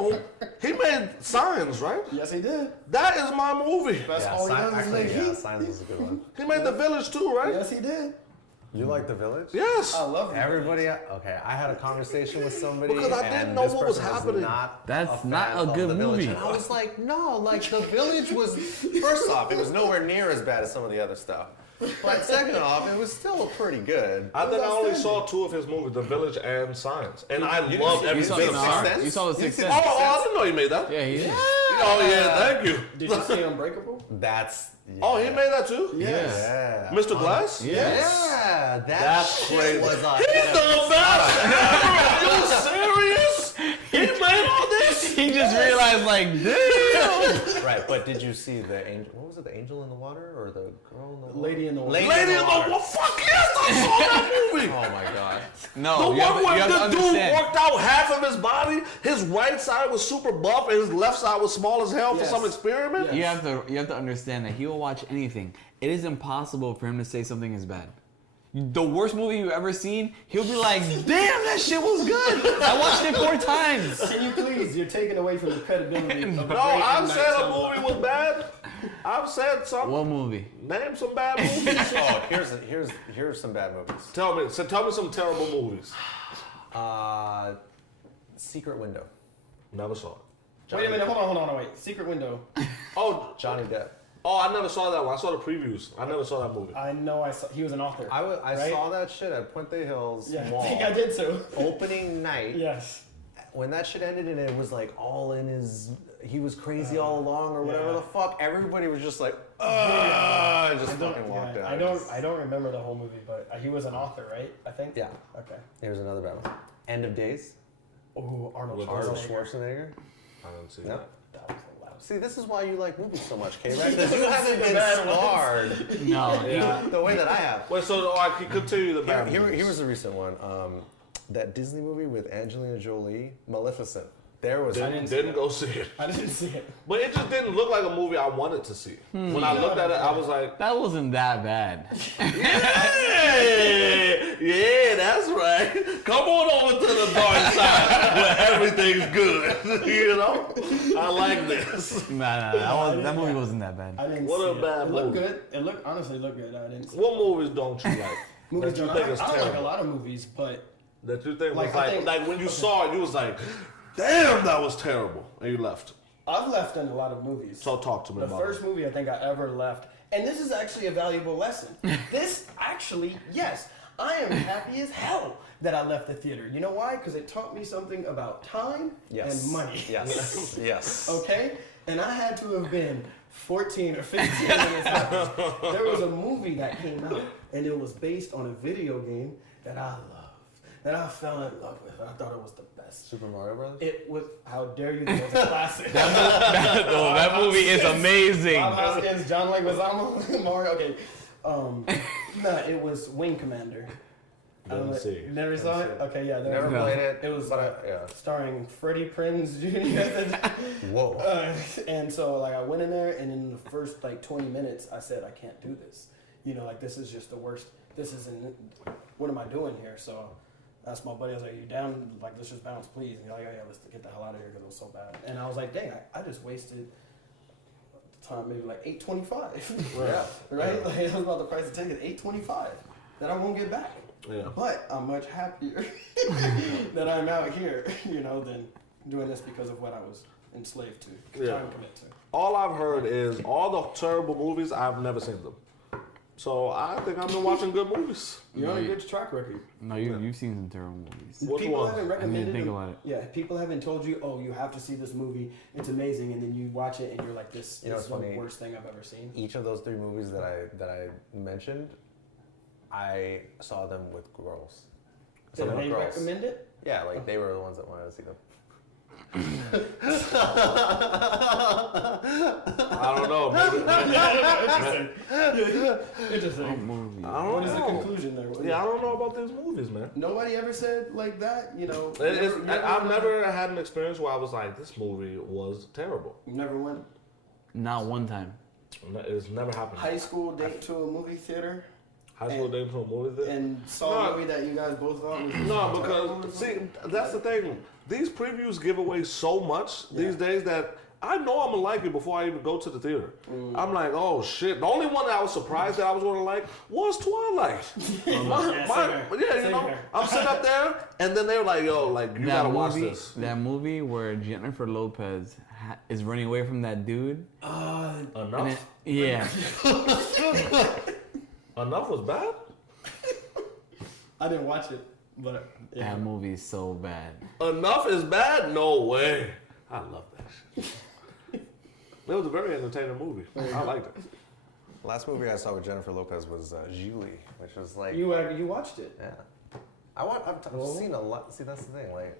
he made Signs, right? Yes, he did. That is my movie. That's yeah, all he does is actually, make yeah, heat. Signs was a good one. He made The Village too, right? Yes, he did. You like The Village? Yes. I love him. Everybody, okay. I had a conversation with somebody Because I didn't and know this what was person happening. Not That's a not fan a of good The Village. movie. And I was like, no, like The Village was. First off, it was nowhere near as bad as some of the other stuff. But second off, it was still pretty good. I think I only outstanding. saw 2 of his movies, The Village and Signs. And I You loved didn't every You saw bit the of Sixth Signs. Sense? You saw the You Sixth see- Sense. Oh, I didn't know you made that. Yeah, he is. Oh, yeah, thank you. Did you see Unbreakable? That's. Yeah. Oh, he made that too? Yeah. Mr. Glass? Yeah, That's shit crazy. was a He's the best ever! You serious? He made all this? He just realized, like, damn. Right, but did you see the angel? What was it? The angel in the water or the girl in the water? Lady in the Water. Lady in the Water. Fuck yes, I saw that movie. Oh my god. No, The you have, one to- you where have to the dude understand. worked out half of his body, his right side was super buff, and his left side was small as hell for Yes. some experiment. You have to understand that he will watch anything. It is impossible for him to say something is bad. The worst movie you've ever seen, he'll be like, "Damn, that shit was good. I watched it 4 times." Can you please? You're taking away from the credibility of a No, great I've M. Night said a Shyamalan. movie was bad. I've said something. What movie? Name some bad movies. Oh, here's some bad movies. tell me some terrible movies. Secret Window. Never saw it. Wait a minute, hold on, wait. Secret Window. Oh, Johnny Depp. oh, I never saw that one. I saw the previews. I never saw that movie. I know he was an author. I right? saw that shit at Puente Hills Yeah, Mall. I think I did too. Opening night. Yes. When that shit ended and it was like all in his, he was crazy all along or whatever the fuck. Everybody was just like, just fucking walked out. I don't remember the whole movie, but he was an author, right? I think. Yeah. Okay. Here's another bad one. End of Days. Oh, Arnold Arnold Schwarzenegger. Schwarzenegger. I didn't see No. that. That was the loudest. See, this is why you like movies so much, K-Rex. Because you haven't been scarred No. Yeah. the way that I have. Wait, so I can continue the bad Here movies. was a recent one. That Disney movie with Angelina Jolie, Maleficent. There was Didn't go see it. I didn't see it. But it just didn't look like a movie I wanted to see. When I looked at it, I was like, That wasn't that bad. yeah, that's right. Come on over to the dark side where everything's good. You know? I like this. Nah, that movie wasn't that bad. I didn't What see a it. bad It looked movie. good. It looked honestly looked good. I didn't see What movies don't you like? movies. that you I think don't is like terrible? a lot of movies, but That you think Like, was I like, think- like when you saw it, you was like, damn, that was terrible. And you left. I've left in a lot of movies. So talk to me The about first it. movie I think I ever left, and this is actually a valuable lesson. This actually, yes, I am happy as hell that I left the theater. You know why? Because it taught me something about time and money. Yes. Yes. Okay? And I had to have been 14 or 15 minutes out. There was a movie that came out, and it was based on a video game that I loved, that I fell in love with. I thought it was the best. Super Mario Brothers. It was, how dare you, it was a classic. that movie is amazing. Bob Hoskins, John Leguizamo, Mario. Okay, no, it was Wing Commander. Didn't see it. Never saw it. see it. Okay, yeah, Never No. played it. It was but yeah. starring Freddie Prinze Jr. Whoa. And so like I went in there, and in the first like 20 minutes, I said I can't do this. You know, like this is just the worst. This isn't. What am I doing here? So. Asked my buddy, I was like, you down? Like, let's just bounce, please. And he's like, oh, yeah, let's get the hell out of here because it was so bad. And I was like, dang, I just wasted time, maybe like $8.25. Yeah. Right? Like, that was about the price of ticket, $8.25 that I won't get back. Yeah. But I'm much happier that I'm out here, you know, than doing this because of what I was enslaved to, Yeah. trying to commit to. All I've heard is all the terrible movies, I've never seen them. So I think I've been watching good movies. You're on a good track record. No, you've seen some terrible movies. Which People one? haven't I need recommended to think them. about it. Yeah, people haven't told you, oh, you have to see this movie. It's amazing, and then you watch it and you're like, this You know, is it's the funny. worst thing I've ever seen. Each of those 3 movies that I mentioned, I saw them with girls. I saw Did them with they girls. recommend it? Yeah, like they were the ones that wanted to see them. I don't know. Maybe, Interesting. Movie. I don't What is the know. conclusion there? Yeah, I don't know about these movies, man. Nobody ever said like that, you know. I've never had an experience where I was like, this movie was terrible. Never went Not one time. It's never happened. high school date to a movie theater High school date to a movie theater? and saw No. a movie that you guys both thought was No, terrible. because see, that's the thing. These previews give away so much these days that I know I'm gonna like it before I even go to the theater. I'm like, oh shit. The only one that I was surprised that I was gonna like was Twilight. Yeah, You know, I'm sitting up there, and then they were like, yo, like you gotta watch this. That movie where Jennifer Lopez is running away from that dude. And Enough. yeah. Enough was bad. I didn't watch it, but yeah. That movie is so bad. Enough is bad? No way. I love that shit. It was a very entertaining movie. I liked it. Last movie I saw with Jennifer Lopez was Julie, which was like You watched it. yeah. I've seen a lot. See, that's the thing. Like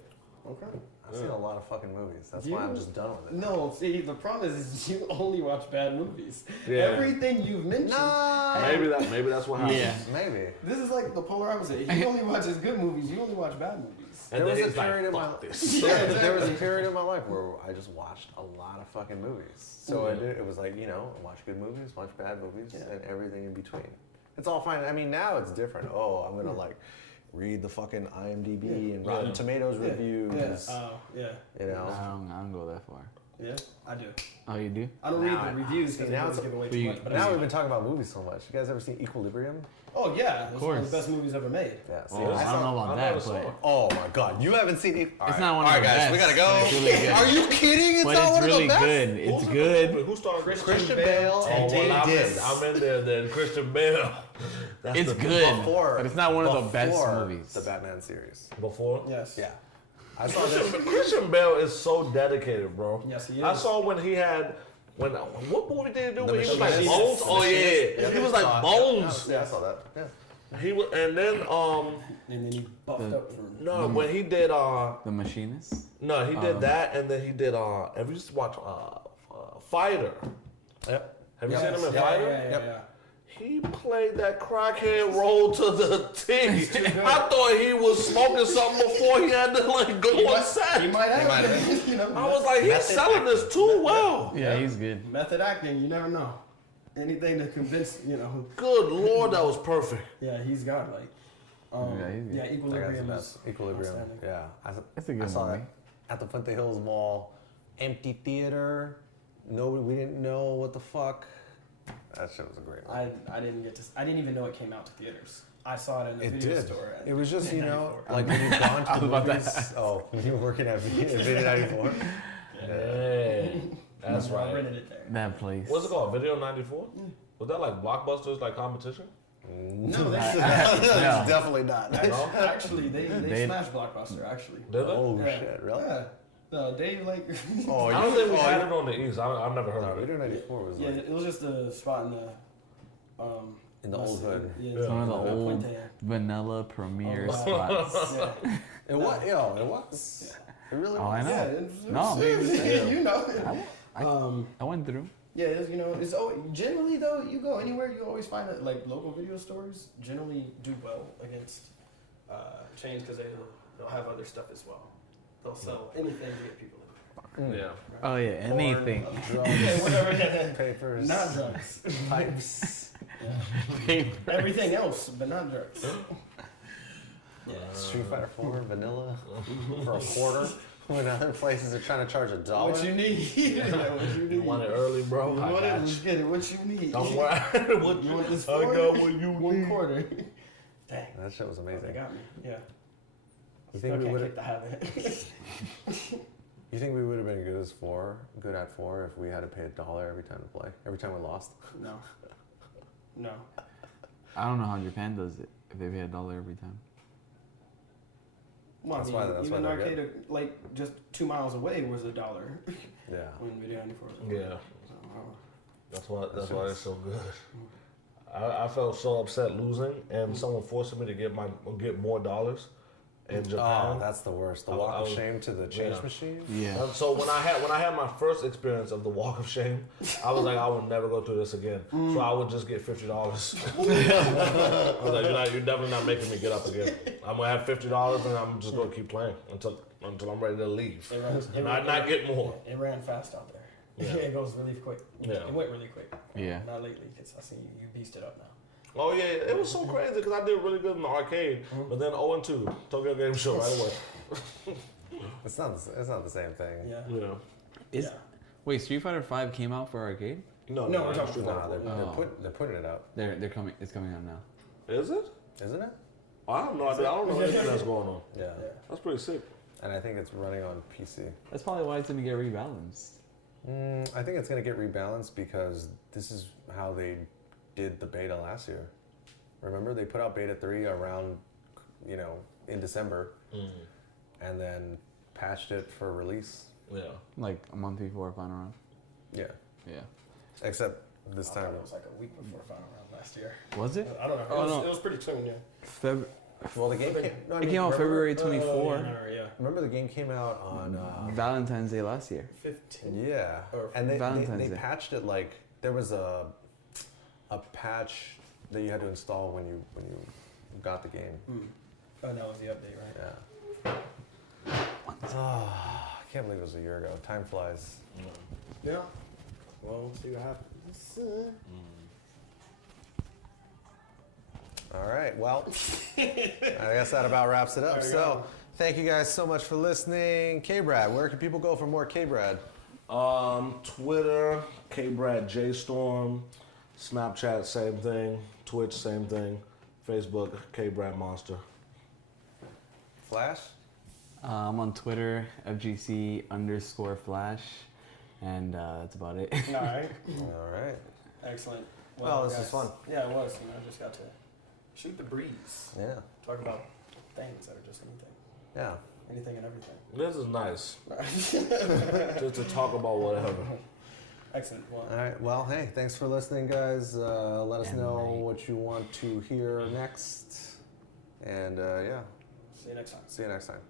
Okay. I've seen a lot of fucking movies. That's why I'm just done with it. No, see, the problem is you only watch bad movies. Yeah. Everything you've mentioned. Nah. Maybe that's what happened. Yeah. Maybe. This is like the polar opposite. You only watch good movies. You only watch bad movies. And There then was a he's like, period in my fuck this. there was a period in my life where I just watched a lot of fucking movies. So it was like, you know, watch good movies, watch bad movies, and everything in between. It's all fine. I mean, now it's different. Oh, I'm gonna like read the fucking IMDb and Rotten Tomatoes reviews. Oh, yeah. You know. I don't go that far. Yeah, I do. Oh, you do? I don't read the reviews because now they it's- give away but too you- much. But Now I we've been talking about movies so much. You guys ever seen Equilibrium? Oh yeah, it's one of course. the best movies ever made. Yeah. See, Oh, I don't know about I that, never saw but it. Oh my God, you haven't seen it? it's not one of All the right, guys, best. we gotta go. but it's really good. Are you kidding? It's But not it's one really of the best. good. Who's It's in the good. movie? Who starred Christian Bale Oh, and well, Dave Diz. I'm in there then. Christian Bale. That's It's the- good, Before, but it's not one of the best before movies. The Batman series. Before? Yes. Yeah. I saw this. Christian Bale is so dedicated, bro. Yes, he I is. saw when he had. What movie did he do? The When he was like Machinist. Bones? Oh yeah, he was like Bones. Yeah, I saw that. Yeah. He was, and then And then he buffed up for. no, when he did The Machinist. no, he did that, and then he did have you just watched Fighter? Yep. Have you Yep. seen him in Yeah, Fighter? yeah, Yep. yeah. He played that crackhead role to the T. I thought he was smoking something before he had to like go on set. He might have. might have. You know, I was like, he's Method selling this too well. Yeah, he's good. method acting. You never know. Anything to convince, you know. Good lord, that was perfect. Yeah, he's got like. Yeah, he's good. Yeah, That guy's the Equilibrium best. is Equilibrium. outstanding. Yeah. It's a good I saw movie. that at the Fuente Hills Mall. Empty theater. Nobody. We didn't know what the fuck. That shit was a great one. I didn't get to. I didn't even know it came out to theaters. I saw it in the It video did. store. It was just, you know, 94. like when you've gone to the was about to movies. Oh, you were working at Video 94? Hey, that's I right. rented it there. That place. What's it called? Video 94? Was that like Blockbusters, like competition? No, they That's definitely not. actually they They- smashed Blockbuster actually. Did they? Oh, Yeah. shit. Really? Yeah. No, Dave like. Oh, I don't think we oh, had it on the East. I've never heard No, of it. Video 94 was Yeah, like it was just a spot in the. in the old hood. Yeah, It's one of the Puente. old vanilla premiere Oh, spots. Yeah. It was, yo, it was. It really Oh, I was. know. Yeah, it's, No, you know. I went through. Yeah, it's, you know, it's always, generally though, you go anywhere, you always find that like local video stores generally do well against chains because they'll have other stuff as well. They'll sell anything to get people in. Yeah. Oh yeah, anything. Porn, Yeah, drugs, whatever. papers, Not drugs. pipes, Yeah. Everything else, but not drugs. Yeah. Street Fighter 4, vanilla for a quarter. When other places are trying to charge $1. What you need? Yeah, what you need? You want it early, bro? You I want it? got Let's you. get it. What you need? Don't worry. What You want this I for? got what you One need. quarter. Dang. That shit was They amazing. got me. Yeah. You Still think we can't would kick have? the habit. You think we would have been good at 4, if we had to pay $1 every time to play, every time we lost? No. No. I don't know how Japan does it. If they pay $1 every time. Well, That's I why- mean, that's even why they're arcade, like just 2 miles away was $1 Yeah. when Video 94 was. Yeah. So, That's why. That's That why shit's- it's so good. I felt so upset losing, and someone forcing me to get more dollars in Oh, Japan. that's the worst. The I- walk I of was- shame to the change yeah. machine. Yeah. And so when I had my first experience of the walk of shame, I was like, I would never go through this again. So I would just get $50. I was like, you're definitely not making me get up again. I'm gonna have $50 and I'm just gonna keep playing until I'm ready to leave. It runs, And I not get more. It ran fast out there. Yeah. It goes really quick. Yeah. It went really quick. Yeah. Not lately, because I see you beasted up now. Oh yeah, it was so crazy because I did really good in the arcade, but then 0-2 Tokyo Game Show right away. It's not the same thing. Yeah. You know. Is Yeah. wait, Street Fighter 5 came out for arcade? No, No, we're talking Street Nah, Fighter they're, Oh. they're putting it out, They're coming. It's coming out now. 4. Is it? isn't it? I have no idea. I don't know anything that's going on. Yeah. That's pretty sick. And I think it's running on PC. That's probably why it's gonna get rebalanced. I think it's gonna get rebalanced because this is how they did the beta last year. Remember, they put out beta 3 around, in December, and then patched it for release. Yeah. Like a month before final round. Yeah. Yeah. Except this I time. thought it was like a week before final round last year. Was it? I don't know. Oh, no. It was pretty soon, yeah. Well, the game came. No, I It mean, came out remember- February Oh, 24. yeah. Remember, the game came out on. Valentine's Day last year. 15. Yeah, Or and they Valentine's Day. patched it like there was a patch that you had to install when you got the game. Oh, that was the update, right? Yeah. Oh, I can't believe it was a year ago. Time flies. Yeah. Well, we'll see what happens. All right. Well, I guess that about wraps it up. There we So, go. thank you guys so much for listening. K-Brad, where can people go for more K-Brad? Twitter, KBradJStorm. Snapchat, same thing. Twitch, same thing. Facebook, KBradMonster. Flash? I'm on Twitter, FGC_Flash, and that's about it. All right. All right. Excellent. Well, this guys, was fun. Yeah, it was. I just got to shoot the breeze. Yeah. Talk about things that are just anything. Yeah. Anything and everything. This is nice. Just to talk about whatever. Excellent. Well, All right. Well, hey, thanks for listening, guys. Let us And know night. what you want to hear next. And yeah, see you next time. see you next time.